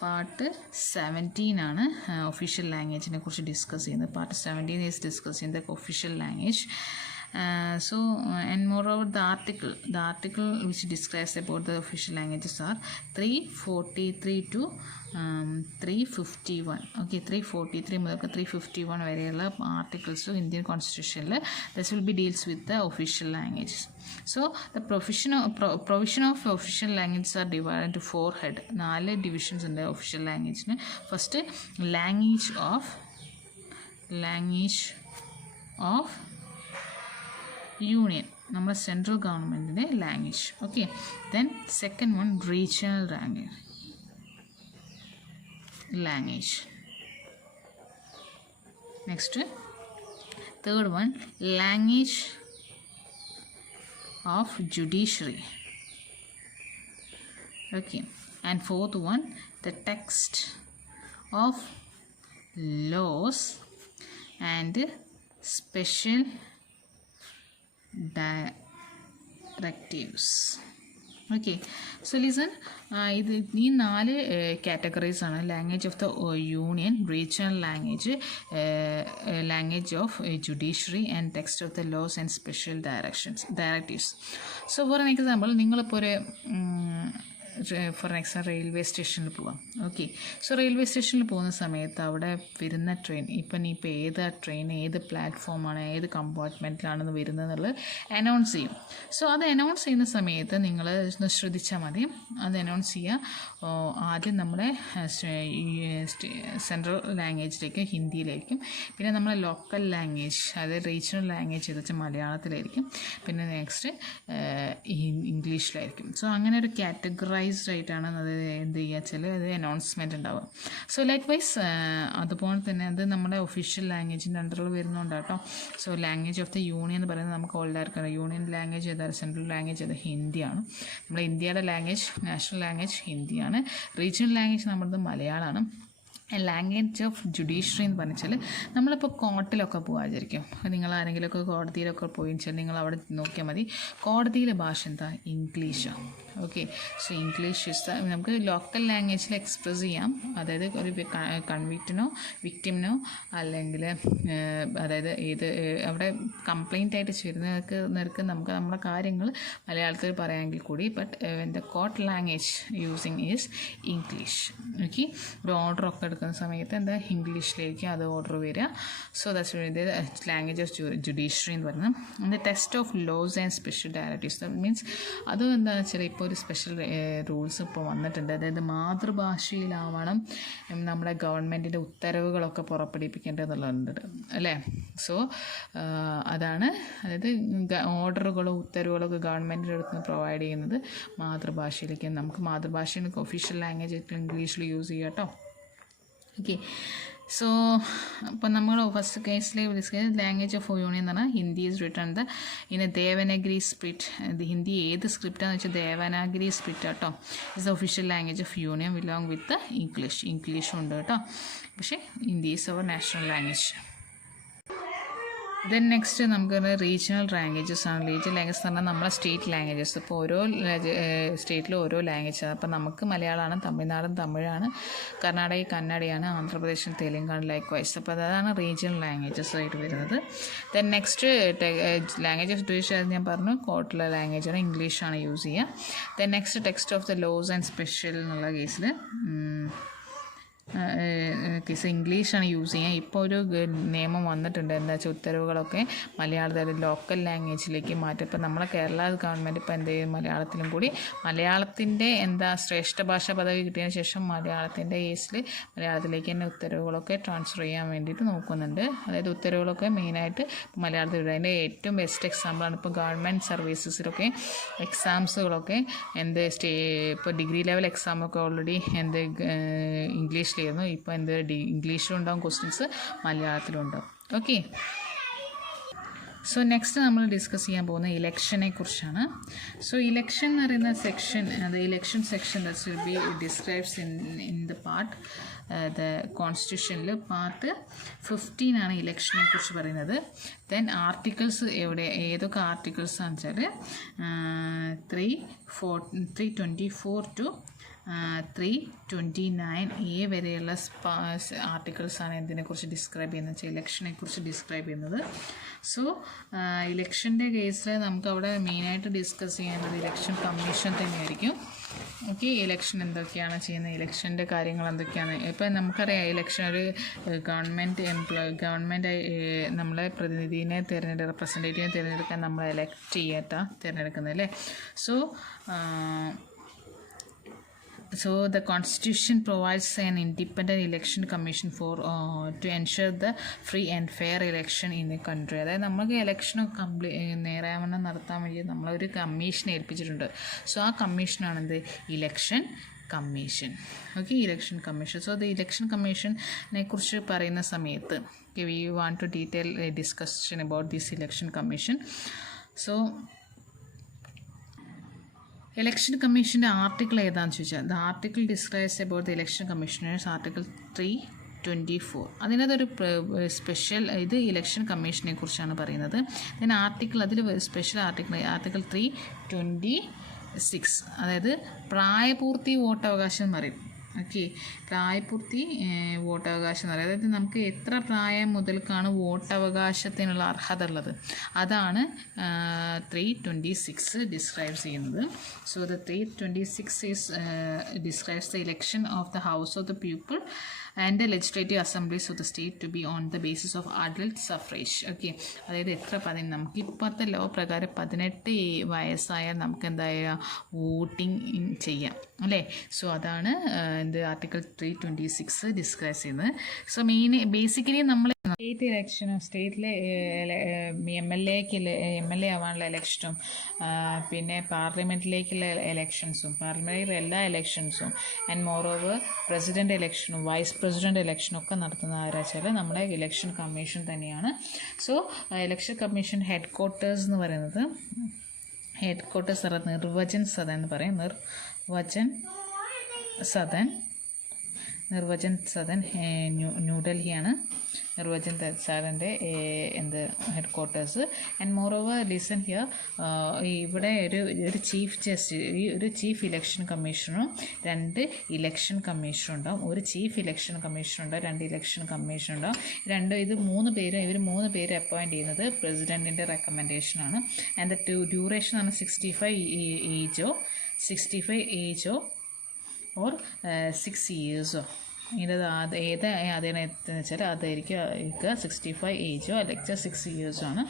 17 ആണ് official ലാംഗ്വേജിനെ കുറിച്ച് discuss ചെയ്യുന്നത്. Part 17 is discussing the official language. And moreover the article which describes about the official languages are 343 to 351. Okay, 343 മുതൽ 351 വരെയുള്ള articles Indian കോൺസ്റ്റിറ്റ്യൂഷനിൽ this will be deals with the official languages. So the provision of official languages are divided into 4 head. 4 divisions in the official language. First, language of union, നമ്മുടെ central ഗവൺമെൻറ്റിൻ്റെ language. Okay, then second one regional language. Next third one language of judiciary. Okay, and fourth one the text of laws and special directives. Okay, so listen, ഈ 4 categories ആണ്: language of the union, regional language, language of judiciary and text of the laws and special directives. So for an example, നിങ്ങളിപ്പോൾ ഒരു railway സ്റ്റേഷനിൽ പോവാം. Okay, so railway സ്റ്റേഷനിൽ പോകുന്ന സമയത്ത് അവിടെ വരുന്ന ട്രെയിൻ, ഇപ്പം ഏത് ട്രെയിൻ ഏത് പ്ലാറ്റ്ഫോമാണ് ഏത് കമ്പാർട്ട്മെൻറ്റിലാണെന്ന് വരുന്നതെന്നുള്ളത് അനൗൺസ് ചെയ്യും. സോ അത് അനൗൺസ് ചെയ്യുന്ന സമയത്ത് നിങ്ങൾ ഒന്ന് ശ്രദ്ധിച്ചാൽ മതി. അത് അനൗൺസ് ചെയ്യുക ആദ്യം നമ്മുടെ സെൻട്രൽ ലാംഗ്വേജിലേക്ക്, ഹിന്ദിയിലായിരിക്കും. പിന്നെ നമ്മളെ ലോക്കൽ ലാംഗ്വേജ്, അതായത് റീജിയണൽ ലാംഗ്വേജ് എന്ന് വെച്ചാൽ മലയാളത്തിലായിരിക്കും. പിന്നെ നെക്സ്റ്റ് ഇംഗ്ലീഷിലായിരിക്കും. സോ അങ്ങനെ ഒരു കാറ്റഗറൈസ്ഡ് ആയിട്ടാണ് അത് എന്ത് ചെയ്യുക വെച്ചാൽ അത് അനൗൺസ്മെൻറ്റ് ഉണ്ടാവുക. സോ ലൈക്ക് വൈസ് അതുപോലെ തന്നെ അത് നമ്മുടെ ഒഫീഷ്യൽ ലാംഗ്വേജിൻ്റെ അണ്ടറിൽ വരുന്നുണ്ട് കേട്ടോ. So language of the union എന്ന് പറയുന്നത് നമുക്ക് എല്ലാവർക്കും അറിയാം. യൂണിയൻ ലാംഗ്വേജ് ഏതാണ്? സെൻട്രൽ ലാംഗ്വേജ് അത് ഹിന്ദിയാണ്. നമ്മുടെ ഇന്ത്യയുടെ ലാംഗ്വേജ്, നാഷണൽ ലാംഗ്വേജ് ഹിന്ദിയാണ്. റീജിയണൽ ലാംഗ്വേജ് നമ്മളത് മലയാളമാണ്. ലാംഗ്വേജ് ഓഫ് ജുഡീഷ്യറി എന്ന് പറഞ്ഞാൽ നമ്മളിപ്പോൾ കോർട്ടിലൊക്കെ പോകാതിരിക്കും. നിങ്ങൾ ആരെങ്കിലുമൊക്കെ കോടതിയിലൊക്കെ പോയി വെച്ചാൽ നിങ്ങൾ അവിടെ നോക്കിയാൽ മതി. കോടതിയിലെ ഭാഷ എന്താ? ഇംഗ്ലീഷാണ്. ഓക്കെ, സോ ഇംഗ്ലീഷ് ഇസ് നമുക്ക് ലോക്കൽ ലാംഗ്വേജിൽ എക്സ്പ്രസ് ചെയ്യാം. അതായത് ഒരു കൺവിക്റ്റിനോ വിക്ടിമിനോ അല്ലെങ്കിൽ അതായത് അവിടെ കംപ്ലൈൻ്റ് ആയിട്ട് ചേരുന്നവർക്ക് നമുക്ക് നമ്മുടെ കാര്യങ്ങൾ മലയാളത്തിൽ പറയാമെങ്കിൽ കൂടി, but the court language using is English. Okay, ഒരു ഓർഡറൊക്കെ എടുക്കുന്ന സമയത്ത് എന്താ ഇംഗ്ലീഷിലേക്ക് അത് ഓർഡർ വരിക. So that's language of judiciary എന്ന് പറയുന്നത്. Test of laws and special directives, that means അതും എന്താണെന്ന് വെച്ചാൽ ഇപ്പോൾ ഒരു സ്പെഷ്യൽ റൂൾസ് ഇപ്പോൾ വന്നിട്ടുണ്ട്. അതായത് മാതൃഭാഷയിലാവണം നമ്മുടെ ഗവൺമെൻറ്റിൻ്റെ ഉത്തരവുകളൊക്കെ പുറപ്പെടുവിപ്പിക്കേണ്ടതെന്നുള്ളത് അല്ലേ. സോ അതാണ്, അതായത് ഓർഡറുകളോ ഉത്തരവുകളൊക്കെ ഗവൺമെൻറ്റിൻ്റെ അടുത്ത് നിന്ന് പ്രൊവൈഡ് ചെയ്യുന്നത് മാതൃഭാഷയിലേക്ക്. നമുക്ക് മാതൃഭാഷയിൽ ഒഫീഷ്യൽ ലാംഗ്വേജ് ഇംഗ്ലീഷിൽ യൂസ് ചെയ്യാം കേട്ടോ. ഓക്കെ, സോ അപ്പോൾ നമ്മൾ ഫസ്റ്റ് കേസിൽ ലാംഗ്വേജ് ഓഫ് യൂണിയൻ എന്ന് പറഞ്ഞാൽ Hindi is written in a Devanagari script. Hindi ഏത് സ്ക്രിപ്റ്റാണെന്ന് വെച്ചാൽ ദേവനാഗരി സ്ക്രിപ്റ്റ് കേട്ടോ. Is the official language of union along with ഇംഗ്ലീഷും ഉണ്ട് കേട്ടോ. പക്ഷേ Hindi is our national language. Then next നമുക്ക് റീജിയണൽ ലാംഗ്വേജസ് ആണ്. റീജിയണൽ ലാംഗ്വേജ് എന്ന് പറഞ്ഞാൽ നമ്മളെ സ്റ്റേറ്റ് ലാംഗ്വേജസ്. ഇപ്പോൾ ഓരോ സ്റ്റേറ്റിലും ഓരോ ലാംഗ്വേജാണ്. അപ്പോൾ നമുക്ക് മലയാളമാണ്, തമിഴ്നാടും തമിഴാണ്, കർണാടക കന്നഡയാണ്, ആന്ധ്രാപ്രദേശും തെലുങ്കാണ് ലൈക്ക് വൈസ്. അപ്പോൾ അതാണ് റീജിയണൽ ലാംഗ്വേജസ് ആയിട്ട് വരുന്നത്. Then next language of judiciary ഞാൻ പറഞ്ഞു, കോർട്ടിലെ ലാംഗ്വേജാണ്, ഇംഗ്ലീഷാണ് യൂസ് ചെയ്യുക. Then next text of the laws and special എന്നുള്ള ഓഫീസ് ഇംഗ്ലീഷാണ് യൂസ് ചെയ്യുക. ഇപ്പോൾ ഒരു നിയമം വന്നിട്ടുണ്ട്, എന്താ വെച്ചാൽ ഉത്തരവുകളൊക്കെ മലയാളത്തിൽ ലോക്കൽ ലാംഗ്വേജിലേക്ക് മാറ്റും. ഇപ്പോൾ നമ്മളെ കേരള ഗവൺമെൻറ് ഇപ്പോൾ എന്ത് ചെയ്യും, മലയാളത്തിലും കൂടി മലയാളത്തിൻ്റെ ശ്രേഷ്ഠ ഭാഷാ പദവി കിട്ടിയതിന് ശേഷം മലയാളത്തിൻ്റെ കേസിൽ മലയാളത്തിലേക്ക് തന്നെ ഉത്തരവുകളൊക്കെ ട്രാൻസ്ഫർ ചെയ്യാൻ വേണ്ടിയിട്ട് നോക്കുന്നുണ്ട്. അതായത് ഉത്തരവുകളൊക്കെ മെയിനായിട്ട് മലയാളത്തിൽ വിടുക. അതിൻ്റെ ഏറ്റവും ബെസ്റ്റ് എക്സാമ്പിളാണ് ഇപ്പോൾ ഗവൺമെൻറ് സർവീസസിലൊക്കെ എക്സാംസുകളൊക്കെ ഇപ്പോൾ ഡിഗ്രി ലെവൽ എക്സാമൊക്കെ ഓൾറെഡി ഇംഗ്ലീഷിലായിരുന്നു. ഇപ്പോൾ ഇംഗ്ലീഷിലും ഉണ്ടാവും ക്വസ്റ്റ്യൻസ്, മലയാളത്തിലും ഉണ്ടാവും. ഓക്കെ, സോ നെക്സ്റ്റ് നമ്മൾ ഡിസ്കസ് ചെയ്യാൻ പോകുന്ന ഇലക്ഷനെ കുറിച്ചാണ്. സോ ഇലക്ഷൻ എന്ന് പറയുന്ന സെക്ഷൻ, അത് election section that will be describes in the part the കോൺസ്റ്റിറ്റ്യൂഷനിൽ പാർട്ട് 15 ആണ് ഇലക്ഷനെ കുറിച്ച് പറയുന്നത്. ദെൻ ആർട്ടിക്കിൾസ് ഏതൊക്കെ ആർട്ടിക്കിൾസ് ആണെന്ന് വെച്ചാൽ 324 to 329A വരെയുള്ള ആർട്ടിക്കിൾസാണ് ഇതിനെക്കുറിച്ച് ഡിസ്ക്രൈബ് ചെയ്യുന്നത്, വെച്ചാൽ ഇലക്ഷനെ കുറിച്ച് ഡിസ്ക്രൈബ് ചെയ്യുന്നത്. സോ ഇലക്ഷൻ്റെ കേസിൽ നമുക്ക് അവിടെ മെയിനായിട്ട് ഡിസ്കസ് ചെയ്യേണ്ടത് ഇലക്ഷൻ കമ്മീഷൻ തന്നെയായിരിക്കും. ഓക്കെ, ഇലക്ഷൻ എന്തൊക്കെയാണ് ചെയ്യുന്നത്, ഇലക്ഷൻ്റെ കാര്യങ്ങൾ എന്തൊക്കെയാണ്. ഇപ്പം നമുക്കറിയാം ഇലക്ഷൻ ഒരു ഗവൺമെൻറ് നമ്മളെ പ്രതിനിധീനെ റെപ്രസെൻറ്റേറ്റീവിനെ തിരഞ്ഞെടുക്കാൻ നമ്മൾ തിരഞ്ഞെടുക്കുന്നത് അല്ലേ. So the Constitution provides an independent election commission to ensure the free and fair election in the country. അതായത് നമുക്ക് ഇലക്ഷൻ നേരാവണ്ണം നടത്താൻ വേണ്ടി നമ്മളൊരു കമ്മീഷൻ ഏൽപ്പിച്ചിട്ടുണ്ട്. സോ ആ കമ്മീഷനാണ് എന്ത്, election commission. Okay, election commission. So the election കമ്മീഷനെ കുറിച്ച് പറയുന്ന സമയത്ത് we want to detail discussion about this election commission. So election കമ്മീഷൻ്റെ ആർട്ടിക്കിൾ ഏതാണെന്ന് ചോദിച്ചാൽ the article describes about the election കമ്മീഷണേഴ്സ് ആർട്ടിക്കിൾ 324. അതിനകത്തൊരു സ്പെഷ്യൽ ഇലക്ഷൻ കമ്മീഷനെ കുറിച്ചാണ് പറയുന്നത്. ദെൻ അതിൽ സ്പെഷ്യൽ ആർട്ടിക്കിൾ 326, അതായത് പ്രായപൂർത്തി വോട്ടവകാശം എന്ന് പറയും. ഓക്കെ, പ്രായപൂർത്തി വോട്ടവകാശം എന്ന് പറയുന്നത്, അതായത് നമുക്ക് എത്ര പ്രായം മുതൽക്കാണ് വോട്ടവകാശത്തിനുള്ള അർഹത ഉള്ളത്, അതാണ് 326 ഡിസ്ക്രൈബ്സ് ചെയ്യുന്നത്. So the 326 describes the election of the house of the people and the legislative assemblies of the state to be on the basis of adult suffrage. Okay, അതായത് നമുക്ക് ഇപ്പോഴത്തെ ലോ പ്രകാരം 18 വയസ്സായാൽ നമുക്ക് എന്തായാലും വോട്ടിംഗ് ചെയ്യാം അല്ലേ. സോ അതാണ് ആർട്ടിക്കിൾ 326 ഡിസ്ക്രൈബ് ചെയ്യുന്നത്. സോ ബേസിക്കലി നമ്മൾ സ്റ്റേറ്റ് ഇലക്ഷനും സ്റ്റേറ്റിലെ എം എൽ എ ആവാനുള്ള ഇലക്ഷനും പിന്നെ പാർലമെൻറ്റിലേക്കുള്ള ഇലക്ഷൻസും പാർലമെൻറ്റിലെ എല്ലാ ഇലക്ഷൻസും ആൻഡ് മോറോവർ പ്രസിഡൻ്റ് ഇലക്ഷനും വൈസ് പ്രസിഡൻ്റ് ഇലക്ഷനും ഒക്കെ നടത്തുന്ന ആരാച്ചാൽ നമ്മുടെ ഇലക്ഷൻ കമ്മീഷൻ തന്നെയാണ്. So election commission headquarters എന്ന് പറയുന്നത് നിർവചൻ സദൻ എന്ന് പറയും. നിർവചൻ സദൻ ന്യൂഡൽഹിയാണ് നിർവചൻ സാറിൻ്റെ head quarters. And more over listen here, ഇവിടെ ഒരു ചീഫ് ഇലക്ഷൻ കമ്മീഷണറും 2 ഇലക്ഷൻ കമ്മീഷണറും ഉണ്ടാവും. ഒരു ചീഫ് ഇലക്ഷൻ കമ്മീഷണർ ഉണ്ടാവും, 2 ഇലക്ഷൻ കമ്മീഷൻ ഉണ്ടാവും. ഇവർ 3 പേര് അപ്പോയിൻറ്റ് ചെയ്യുന്നത് പ്രസിഡൻറ്റിൻ്റെ റെക്കമെൻഡേഷനാണ്. ആൻഡ് ദ ഡ്യൂറേഷൻ ആണ് 65 ഏജോ ഓർ 6 ഇയേഴ്സോ. അതിനെന്ന് വെച്ചാൽ അതായിരിക്കും 65 ഏജോ അല്ലെങ്കിൽ 6 ഇയേഴ്സോ ആണ്.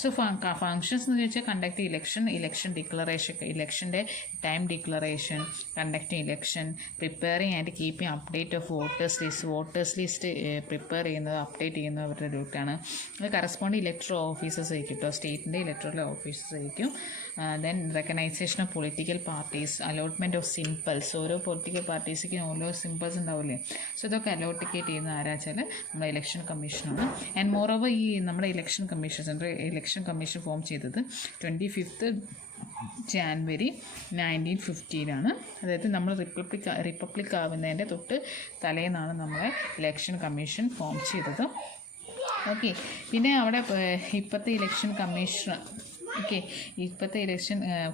സോ ഫങ്ഷൻസ് എന്ന് ചോദിച്ചാൽ കണ്ടക്ട് ഇലക്ഷൻ ഡിക്ലറേഷൻ, ഇലക്ഷൻ്റെ time declaration, conducting election, preparing and keeping update of voters list prepare ചെയ്യുന്നത് അപ്ഡേറ്റ് ചെയ്യുന്നത് അവരുടെ ഡ്യൂട്ടിയാണ്. അത് കറസ്പോണ്ട് ഇലക്ട്രൽ ഓഫീസേഴ്സ് ആയിരിക്കും കേട്ടോ, സ്റ്റേറ്റിൻ്റെ ഇലക്ട്രൽ ഓഫീസേഴ്സ് ആയിരിക്കും. Then recognition of political parties, allotment of symbols, ഓരോ പൊളിറ്റിക്കൽ പാർട്ടീസിക്ക് ഓരോ സിമ്പിൾസ് ഉണ്ടാവില്ലേ. സോ ഇതൊക്കെ അലോട്ടിക്കേറ്റ് ചെയ്യുന്ന ആരാച്ചാൽ നമ്മുടെ ഇലക്ഷൻ കമ്മീഷനാണ്. ആൻഡ് മോറോവർ നമ്മുടെ ഇലക്ഷൻ കമ്മീഷൻ ഫോം ചെയ്തത് 25 ജാനുവരി 1915 അതായത് നമ്മൾ റിപ്പബ്ലിക് ആവുന്നതിൻ്റെ തൊട്ട് തലേന്നാണ് നമ്മളെ ഇലക്ഷൻ കമ്മീഷൻ ഫോം ചെയ്തത്. ഓക്കെ, പിന്നെ അവിടെ ഇപ്പോഴത്തെ ഇലക്ഷൻ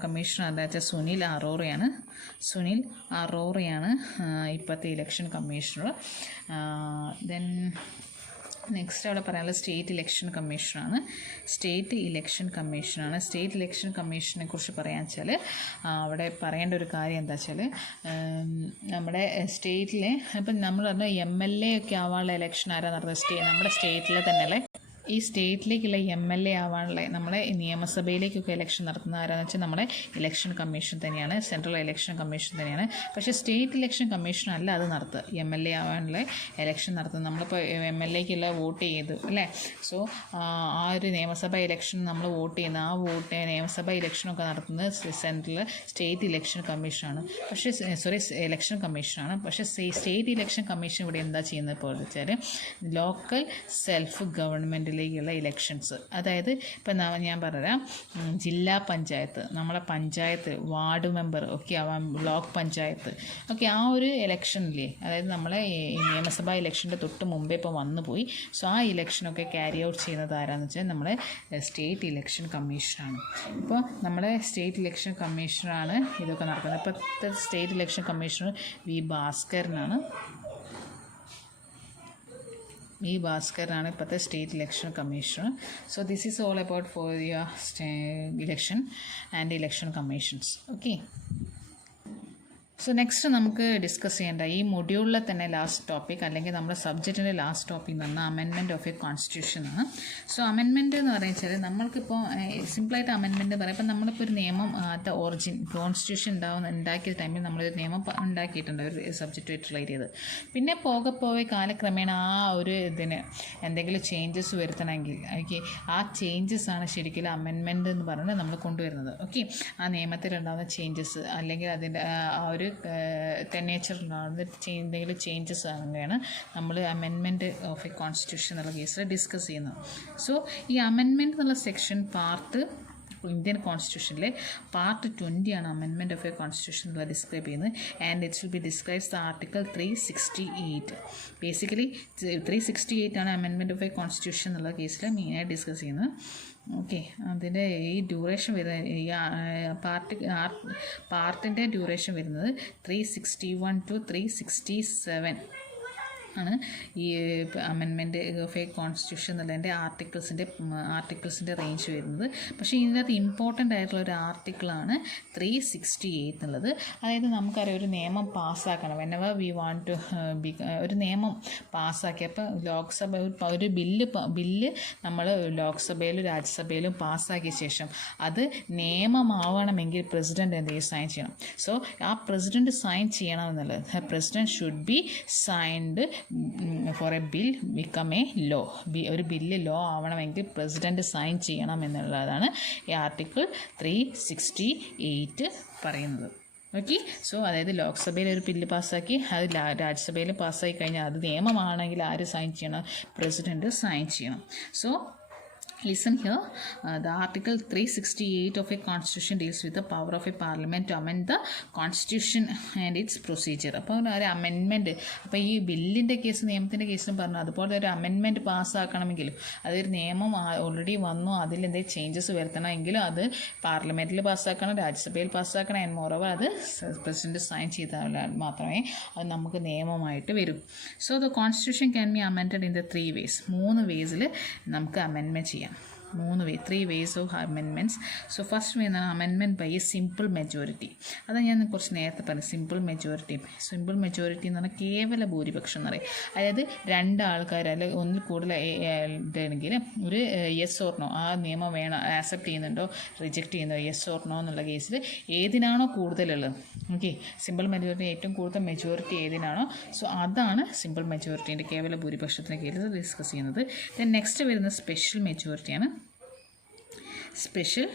കമ്മീഷണർ എന്താ വെച്ചാൽ സുനിൽ അറോറയാണ് ഇപ്പോഴത്തെ ഇലക്ഷൻ കമ്മീഷണർ. ദെൻ നെക്സ്റ്റ് അവിടെ പറയാനുള്ളത് സ്റ്റേറ്റ് ഇലക്ഷൻ കമ്മീഷനാണ്. സ്റ്റേറ്റ് ഇലക്ഷൻ കമ്മീഷനെ കുറിച്ച് പറയാൻ വെച്ചാൽ അവിടെ പറയേണ്ട ഒരു കാര്യം എന്താ വെച്ചാൽ നമ്മുടെ സ്റ്റേറ്റിലെ ഇപ്പം നമ്മൾ പറഞ്ഞ MLA ഒക്കെ ആവാനുള്ള ഇലക്ഷൻ ആരാ നടത്തുന്നത്? നമ്മുടെ സ്റ്റേറ്റിലെ തന്നെ ഈ സ്റ്റേറ്റിലേക്കുള്ള MLA ആവാനുള്ള നമ്മളെ നിയമസഭയിലേക്കൊക്കെ ഇലക്ഷൻ നടത്തുന്ന ആരാന്ന് വെച്ചാൽ നമ്മുടെ ഇലക്ഷൻ കമ്മീഷൻ തന്നെയാണ്, സെൻട്രൽ ഇലക്ഷൻ കമ്മീഷൻ തന്നെയാണ്. പക്ഷേ സ്റ്റേറ്റ് ഇലക്ഷൻ കമ്മീഷൻ അല്ല അത് നടത്തുക. MLA ആവാനുള്ള ഇലക്ഷൻ നടത്തുന്നത് നമ്മളിപ്പോൾ MLAക്കുള്ള വോട്ട് ചെയ്തു അല്ലേ? സോ ആ ഒരു നിയമസഭ ഇലക്ഷൻ നമ്മൾ വോട്ട് ചെയ്യുന്ന ആ നിയമസഭ ഇലക്ഷനൊക്കെ നടത്തുന്നത് സ്റ്റേറ്റ് ഇലക്ഷൻ കമ്മീഷനാണ്. പക്ഷേ ഇലക്ഷൻ കമ്മീഷനാണ്. പക്ഷേ സ്റ്റേറ്റ് ഇലക്ഷൻ കമ്മീഷൻ ഇവിടെ എന്താ ചെയ്യുന്നത് ഇപ്പോൾ വെച്ചാൽ ലോക്കൽ സെൽഫ് ഗവൺമെൻറ് ഇലക്ഷൻസ്, അതായത് ഇപ്പം ഞാൻ പറയാം ജില്ലാ പഞ്ചായത്ത്, നമ്മളെ പഞ്ചായത്ത്, വാർഡ് മെമ്പർ ഒക്കെ ആവാം, ബ്ലോക്ക് പഞ്ചായത്ത് ഒക്കെ ആ ഒരു ഇലക്ഷനില്ലേ, അതായത് നമ്മളെ നിയമസഭാ ഇലക്ഷൻ്റെ തൊട്ട് മുമ്പേ ഇപ്പോൾ വന്നു പോയി. സോ ആ ഇലക്ഷനൊക്കെ ക്യാരി ഔട്ട് ചെയ്യുന്നത് ആരാന്ന് വെച്ചാൽ നമ്മളെ സ്റ്റേറ്റ് ഇലക്ഷൻ കമ്മീഷനാണ്. ഇപ്പോൾ നമ്മളെ സ്റ്റേറ്റ് ഇലക്ഷൻ കമ്മീഷനാണ് ഇതൊക്കെ നടക്കുന്നത്. ഇപ്പോഴത്തെ സ്റ്റേറ്റ് ഇലക്ഷൻ കമ്മീഷണർ വി ഭാസ്കരനാണ് ഇപ്പോഴത്തെ state election commissioner. So this is all about for your election and election commissions. Okay, so next നമുക്ക് ഡിസ്കസ് ചെയ്യേണ്ട ഈ മൊഡ്യൂളിലെ തന്നെ ലാസ്റ്റ് ടോപ്പിക് അല്ലെങ്കിൽ നമ്മുടെ സബ്ജക്റ്റിൻ്റെ ലാസ്റ്റ് ടോപ്പിക് എന്ന് പറഞ്ഞാൽ അമെൻമെൻറ്റ് ഓഫ് എ കോൺസ്റ്റിറ്റ്യൂഷൻ ആണ്. സോ അമെൻമെൻറ്റ് എന്ന് പറയുന്നത് നമ്മൾക്കിപ്പോൾ സിമ്പിളായിട്ട് അമെൻമെൻറ്റ് പറയാം. ഇപ്പം നമ്മളിപ്പോൾ ഒരു നിയമം കോൺസ്റ്റിറ്റ്യൂഷൻ ഉണ്ടാക്കിയ ടൈമിൽ നമ്മളൊരു നിയമം ഉണ്ടാക്കിയിട്ടുണ്ട് ഒരു സബ്ജക്റ്റുമായിട്ട് റിലേറ്റ് ചെയ്ത്. പിന്നെ പോകെ കാലക്രമേണ ആ ഒരു ഇതിന് എന്തെങ്കിലും ചേഞ്ചസ് വരുത്തണമെങ്കിൽ ആ ചേഞ്ചസ് ആണ് ശരിക്കും അമെൻമെൻറ്റ് എന്ന് പറയുന്നത് നമ്മൾ കൊണ്ടുവരുന്നത്. ഓക്കെ, ആ നിയമത്തിലുണ്ടാകുന്ന ചേഞ്ചസ് അല്ലെങ്കിൽ അതിൻ്റെ ആ ഒരു നേച്ചറിലുണ്ടാകുന്ന എന്തെങ്കിലും ചേഞ്ചസ് അങ്ങനെയാണ് നമ്മൾ അമെൻമെൻറ്റ് ഓഫ് എ കോൺസ്റ്റിറ്റ്യൂഷൻ എന്നുള്ള കേസിൽ ഡിസ്കസ് ചെയ്യുന്നത്. സോ ഈ അമെൻമെൻറ്റ് എന്നുള്ള സെക്ഷൻ പാർട്ട് ഇന്ത്യൻ കോൺസ്റ്റിറ്റ്യൂഷനിലെ പാർട്ട് 20 ആണ് അമെൻമെൻറ്റ് ഓഫ് എ കോൺസ്റ്റിറ്റ്യൂഷൻ എന്നുള്ള ഡിസ്ക്രൈബ് ചെയ്യുന്നത്. And it's will be describes the article 368. Basically 368 ആണ് അമെൻമെൻറ്റ് ഓഫ് എ കോൺസ്റ്റിറ്റ്യൂഷൻ എന്നുള്ള കേസിൽ മെയിനായിട്ട് ഡിസ്കസ് ചെയ്യുന്നത്. ഓക്കെ, അതിൻ്റെ ഈ ഡ്യൂറേഷൻ വരുന്നത് ഈ പാർട്ടിൻ്റെ ഡ്യൂറേഷൻ വരുന്നത് 361 to 367 ആണ് ഈ അമെൻമെൻറ്റ് ഓഫ് എ കോൺസ്റ്റിറ്റ്യൂഷൻ എന്നുള്ളതിൻ്റെ ആർട്ടിക്കിൾസിൻ്റെ റേഞ്ച് വരുന്നത്. പക്ഷേ ഇതിനകത്ത് ഇമ്പോർട്ടൻ്റ് ആയിട്ടുള്ള ഒരു ആർട്ടിക്കിളാണ് 368 എന്നുള്ളത്. അതായത് നമുക്കറിയാം ഒരു നിയമം പാസ്സാക്കണം, വെനെവർ വി വാണ്ട് ടു ഒരു നിയമം പാസ്സാക്കിയപ്പോൾ ലോക്സഭ ഒരു ബില്ല് നമ്മൾ ലോക്സഭയിലും രാജ്യസഭയിലും പാസ്സാക്കിയ ശേഷം അത് നിയമമാവണമെങ്കിൽ പ്രസിഡൻറ്റ് എന്ത് ചെയ്യും? സൈൻ ചെയ്യണം. സോ ആ പ്രസിഡൻറ്റ് സൈൻ ചെയ്യണമെന്നുള്ളത് president should be signed for a bill become a law. ഒരു ബില്ല് ലോ ആവണമെങ്കിൽ പ്രസിഡൻറ്റ് സൈൻ ചെയ്യണം എന്നുള്ളതാണ് ഈ ആർട്ടിക്കിൾ 368 പറയുന്നത്. ഓക്കെ, സോ അതായത് ലോക്സഭയിൽ ഒരു ബില്ല് പാസ്സാക്കി അത് രാജ്യസഭയിൽ പാസ്സാക്കി കഴിഞ്ഞാൽ അത് നിയമമാണെങ്കിൽ ആര് സൈൻ ചെയ്യണം? പ്രസിഡൻറ്റ് സൈൻ ചെയ്യണം. So listen here, the article 368 of a constitution deals with the power of a parliament to amend the constitution and its procedure. അപ്പോൾ ഒരു അമെൻമെൻറ്റ്, അപ്പോൾ ഈ ബില്ലിൻ്റെ കേസ് നിയമത്തിൻ്റെ കേസിലും പറഞ്ഞു അതുപോലെ ഒരു അമെൻമെൻറ്റ് പാസ്സാക്കണമെങ്കിലും അതൊരു നിയമം ഓൾറെഡി വന്നു അതിലെന്തെങ്കിലും ചേഞ്ചസ് വരുത്തണമെങ്കിലും അത് പാർലമെൻറ്റിൽ പാസ്സാക്കണം, രാജ്യസഭയിൽ പാസ്സാക്കണം, ആൻഡ് മോറോവർ അത് പ്രസിഡൻറ്റ് സൈൻ ചെയ്താൽ മാത്രമേ അത് നമുക്ക് നിയമമായിട്ട് വരൂ. So the constitution can B amended in the 3 ways. 3 വേസിൽ നമുക്ക് അമെൻമെൻറ്റ് ചെയ്യാം. 3 ways of amendments. So first way എന്താണ്? Amendment by a simple majority. അത് ഞാൻ കുറച്ച് നേരത്തെ പറഞ്ഞു. സിമ്പിൾ മെജോറിറ്റി എന്ന് പറഞ്ഞാൽ കേവല ഭൂരിപക്ഷം എന്ന് പറയും. അതായത് 2 ആൾക്കാർ അല്ലെങ്കിൽ ഒന്നിൽ കൂടുതൽ ഇതാണെങ്കിൽ ഒരു യെസ് ഓർ നോ, ആ നിയമം വേണം ആക്സെപ്റ്റ് ചെയ്യുന്നുണ്ടോ റിജക്റ്റ് ചെയ്യുന്നോ യെസ് ഓർ നോ എന്നുള്ള കേസിൽ ഏതിനാണോ കൂടുതലുള്ളത്, ഓക്കെ, സിമ്പിൾ മെജോറിറ്റി ഏറ്റവും കൂടുതൽ മെജോറിറ്റി ഏതിനാണോ, സോ അതാണ് സിമ്പിൾ മെജോറിറ്റീൻ്റെ കേവല ഭൂരിപക്ഷത്തിൻ്റെ കേസിൽ ഡിസ്കസ് ചെയ്യുന്നത്. ദെൻ നെക്സ്റ്റ് വരുന്നത് സ്പെഷ്യൽ മെജോറിറ്റിയാണ്. Special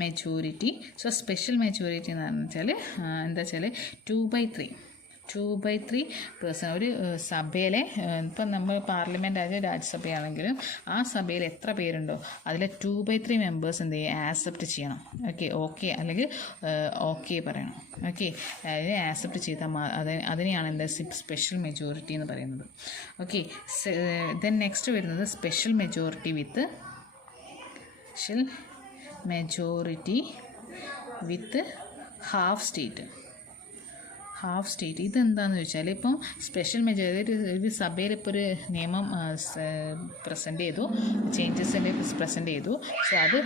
majority. So special majority എന്ന് പറഞ്ഞാൽ എന്താ വെച്ചാൽ 2/3 ഒരു സഭയിലെ ഇപ്പം നമ്മൾ പാർലമെൻ്റ് ആയാലും രാജ്യസഭയാണെങ്കിലും ആ സഭയിൽ എത്ര പേരുണ്ടോ അതിലെ 2/3 മെമ്പേഴ്സ് എന്ത് ചെയ്യും? ആക്സെപ്റ്റ് ചെയ്യണം. ഓക്കെ അല്ലെങ്കിൽ ഓക്കെ പറയണം. ഓക്കെ, അതിനെ ആക്സെപ്റ്റ് ചെയ്താൽ അതിനെയാണ് എന്താ സ്പെഷ്യൽ മെജോറിറ്റി എന്ന് പറയുന്നത്. ഓക്കെ, ദെൻ നെക്സ്റ്റ് വരുന്നത് സ്പെഷ്യൽ മെജോറിറ്റി വിത്ത് ഹാഫ് സ്റ്റേറ്റ്. ഹാഫ് സ്റ്റേറ്റ് ഇതെന്താണെന്ന് ചോദിച്ചാൽ ഇപ്പം സ്പെഷ്യൽ മെജോറിറ്റി ഒരു സഭയിൽ ഇപ്പോൾ ഒരു നിയമം പ്രസൻറ്റ് ചെയ്തു, ചേഞ്ചസിൻ്റെ പ്രസൻറ്റ് ചെയ്തു. സോ അത്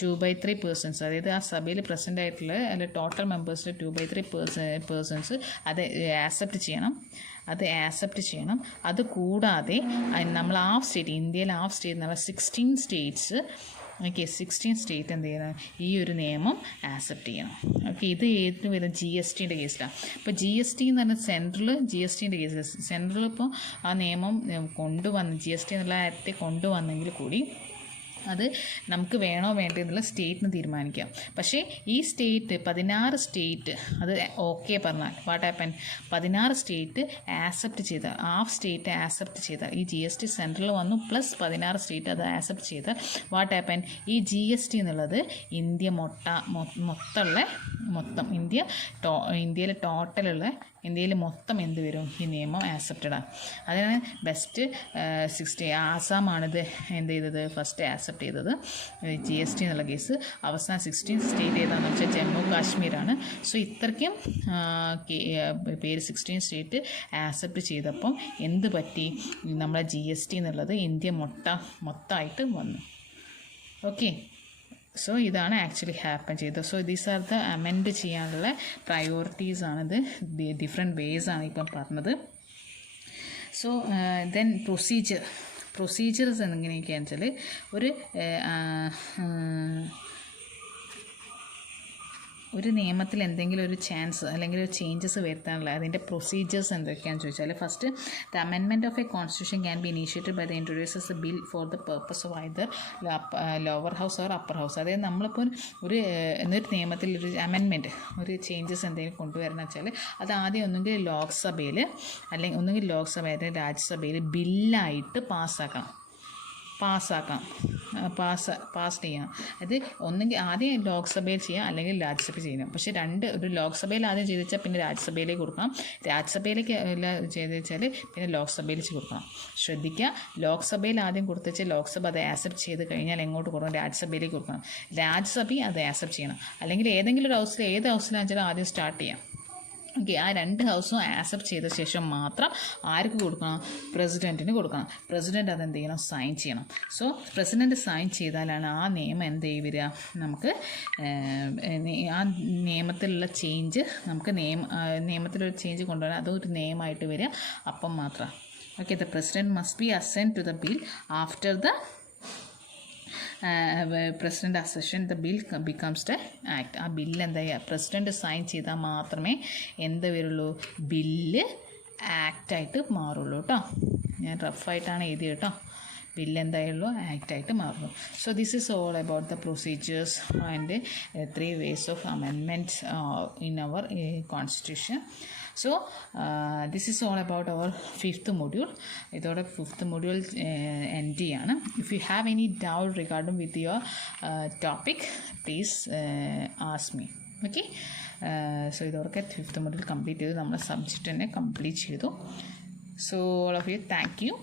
2/3 പേഴ്സൺസ്, അതായത് ആ സഭയിൽ പ്രസൻ്റ് ആയിട്ടുള്ള അല്ലെ ടോട്ടൽ മെമ്പേഴ്സിൻ്റെ 2/3 പേഴ്സൺസ് അത് ആക്സെപ്റ്റ് ചെയ്യണം. അത് കൂടാതെ നമ്മൾ ഹാഫ് സ്റ്റേറ്റ്, ഇന്ത്യയിൽ ഹാഫ് സ്റ്റേറ്റ് എന്ന് പറഞ്ഞാൽ 16 സ്റ്റേറ്റ്സ്, ഓക്കെ, 16 സ്റ്റേറ്റ് എന്ത് ചെയ്യണം, ഈ ഒരു നിയമം ആക്സെപ്റ്റ് ചെയ്യണം. ഓക്കെ, ഇത് ഏറ്റവും വരും GSTൻ്റെ കേസിലാണ്. ഇപ്പോൾ GST എന്ന് പറഞ്ഞാൽ GSTൻ്റെ കേസിൽ സെൻട്രൽ ഇപ്പോൾ ആ നിയമം GST എന്നുള്ള ആക്ട് കൊണ്ടുവന്നെങ്കിൽ കൂടി അത് നമുക്ക് വേണോ വേണ്ടോ എന്നുള്ള സ്റ്റേറ്റിന് തീരുമാനിക്കാം. പക്ഷേ ഈ സ്റ്റേറ്റ് 16 സ്റ്റേറ്റ് അത് ഓക്കെ പറഞ്ഞാൽ വാട്ട് ഹാപ്പൻ, 16 സ്റ്റേറ്റ് ആക്സെപ്റ്റ് ചെയ്താൽ, ഹാഫ് സ്റ്റേറ്റ് ആക്സെപ്റ്റ് ചെയ്താൽ, ഈ GST സെൻട്രൽ വന്നു പ്ലസ് 16 സ്റ്റേറ്റ് അത് ആക്സെപ്റ്റ് ചെയ്താൽ വാട്ട് ഹാപ്പൻ, ഈ GST എന്നുള്ളത് ഇന്ത്യ മൊത്തം ഇന്ത്യയിൽ മൊത്തം എന്ത് വരും, ഈ നിയമം ആക്സെപ്റ്റഡാണ്. അതിനാണ് ബെസ്റ്റ് 60 ആസാമാണിത് എന്ത് ചെയ്തത്, ഫസ്റ്റ് ആക്സെപ്റ്റ് ചെയ്തത് GST എന്നുള്ള കേസ്. അവസാനം 16 സ്റ്റേറ്റ് ഏതാണെന്ന് വെച്ചാൽ ജമ്മു കാശ്മീരാണ്. സോ ഇത്രയ്ക്കും 16 സ്റ്റേറ്റ് ആക്സെപ്റ്റ് ചെയ്തപ്പം എന്ത് പറ്റി, നമ്മളെ GST എന്നുള്ളത് ഇന്ത്യ മൊത്തമായിട്ട് വന്നു. ഓക്കെ, സോ ഇതാണ് ആക്ച്വലി ഹാപ്പൻ ചെയ്തത്. So these are the amend ചെയ്യാനുള്ള പ്രയോറിറ്റീസാണിത്, ഡിഫറെൻറ്റ് വേസ് ആണ് ഇപ്പം പറഞ്ഞത്. സോ ദെൻ പ്രൊസീജിയേഴ്സ് എങ്ങനെയൊക്കെയാണെന്ന് വെച്ചാൽ ഒരു നിയമത്തിൽ എന്തെങ്കിലും ഒരു ചാൻസ് അല്ലെങ്കിൽ ഒരു ചേഞ്ചസ് വരുത്താനുള്ള അതിൻ്റെ പ്രൊസീജിയേഴ്സ് എന്തൊക്കെയാണെന്ന് ചോദിച്ചാൽ, first the amendment of a constitution can be initiated by the introducers a bill for the purpose of either lower house or upper house. അതായത് നമ്മളിപ്പോൾ ഒരു നിയമത്തിൽ ഒരു അമെൻമെൻറ്റ്, ഒരു ചേഞ്ചസ് എന്തെങ്കിലും കൊണ്ടുവരണം വെച്ചാൽ അത് ആദ്യം ഒന്നുകിൽ ലോക്സഭയിൽ അല്ലെങ്കിൽ രാജ്യസഭയിൽ ബില്ലായിട്ട് പാസ്സാക്കണം. പാസ് ചെയ്യണം. അത് ഒന്നെങ്കിൽ ആദ്യം ലോക്സഭയിൽ ചെയ്യാം അല്ലെങ്കിൽ രാജ്യസഭ ചെയ്യണം. പക്ഷേ ഒരു ലോക്സഭയിൽ ആദ്യം ചെയ്ത് വെച്ചാൽ പിന്നെ രാജ്യസഭയിലേക്ക് കൊടുക്കണം, രാജ്യസഭയിലേക്ക് ചെയ്ത് വെച്ചാൽ പിന്നെ ലോക്സഭയിൽ കൊടുക്കണം. ശ്രദ്ധിക്കുക, ലോക്സഭയിൽ ആദ്യം കൊടുത്ത് വെച്ചാൽ ലോക്സഭ അത് ആക്സെപ്റ്റ് ചെയ്ത് കഴിഞ്ഞാൽ എങ്ങോട്ട് കൊടുക്കണം, രാജ്യസഭയിലേക്ക് കൊടുക്കണം. രാജ്യസഭ അത് ആക്സെപ്റ്റ് ചെയ്യണം. അല്ലെങ്കിൽ ഏതെങ്കിലും ഒരു ഹൗസിൽ ഏത് ഹൗസിലാണെന്ന് വെച്ചാൽ ആദ്യം സ്റ്റാർട്ട് ചെയ്യാം. ഓക്കെ, ആ 2 ഹൗസും ആക്സെപ്റ്റ് ചെയ്ത ശേഷം മാത്രം ആർക്ക് കൊടുക്കണം, പ്രസിഡൻറ്റിന് കൊടുക്കണം. പ്രസിഡൻറ്റ് അതെന്ത് ചെയ്യണം, സൈൻ ചെയ്യണം. സോ പ്രസിഡൻറ്റ് സൈൻ ചെയ്താലാണ് ആ നിയമം എന്ത് വരിക, നമുക്ക് ആ നിയമത്തിലുള്ള ചേഞ്ച് നമുക്ക് നിയമത്തിലൊരു ചേഞ്ച് കൊണ്ടുവരാൻ അതൊരു നിയമമായിട്ട് വരിക അപ്പം മാത്രം. Okay, the president must be assign to the bill after the president assent the bill becomes the act. ആ ബില്ല് എന്താ ചെയ്യുക, പ്രസിഡൻറ്റ് സൈൻ ചെയ്താൽ മാത്രമേ എന്ത് വരുള്ളൂ, ബില്ല് ആക്റ്റായിട്ട് മാറുള്ളൂ കേട്ടോ. ഞാൻ റഫായിട്ടാണ് എഴുതിയത് കേട്ടോ. ബില്ല് എന്തായുള്ളൂ, ആക്റ്റായിട്ട് മാറുന്നു. So this is all about the procedures and 3 ways of amendments in our constitution. So this is all about our 5th module. ഇതോടെ 5th module end ചെയ്യാണ്. If you have any doubt regarding with your topic, please ask me. Okay, so ഇതോടെ 5th module complete ചെയ്തു, നമ്മുടെ subject തന്നെ complete ചെയ്തു. So all of you, thank you.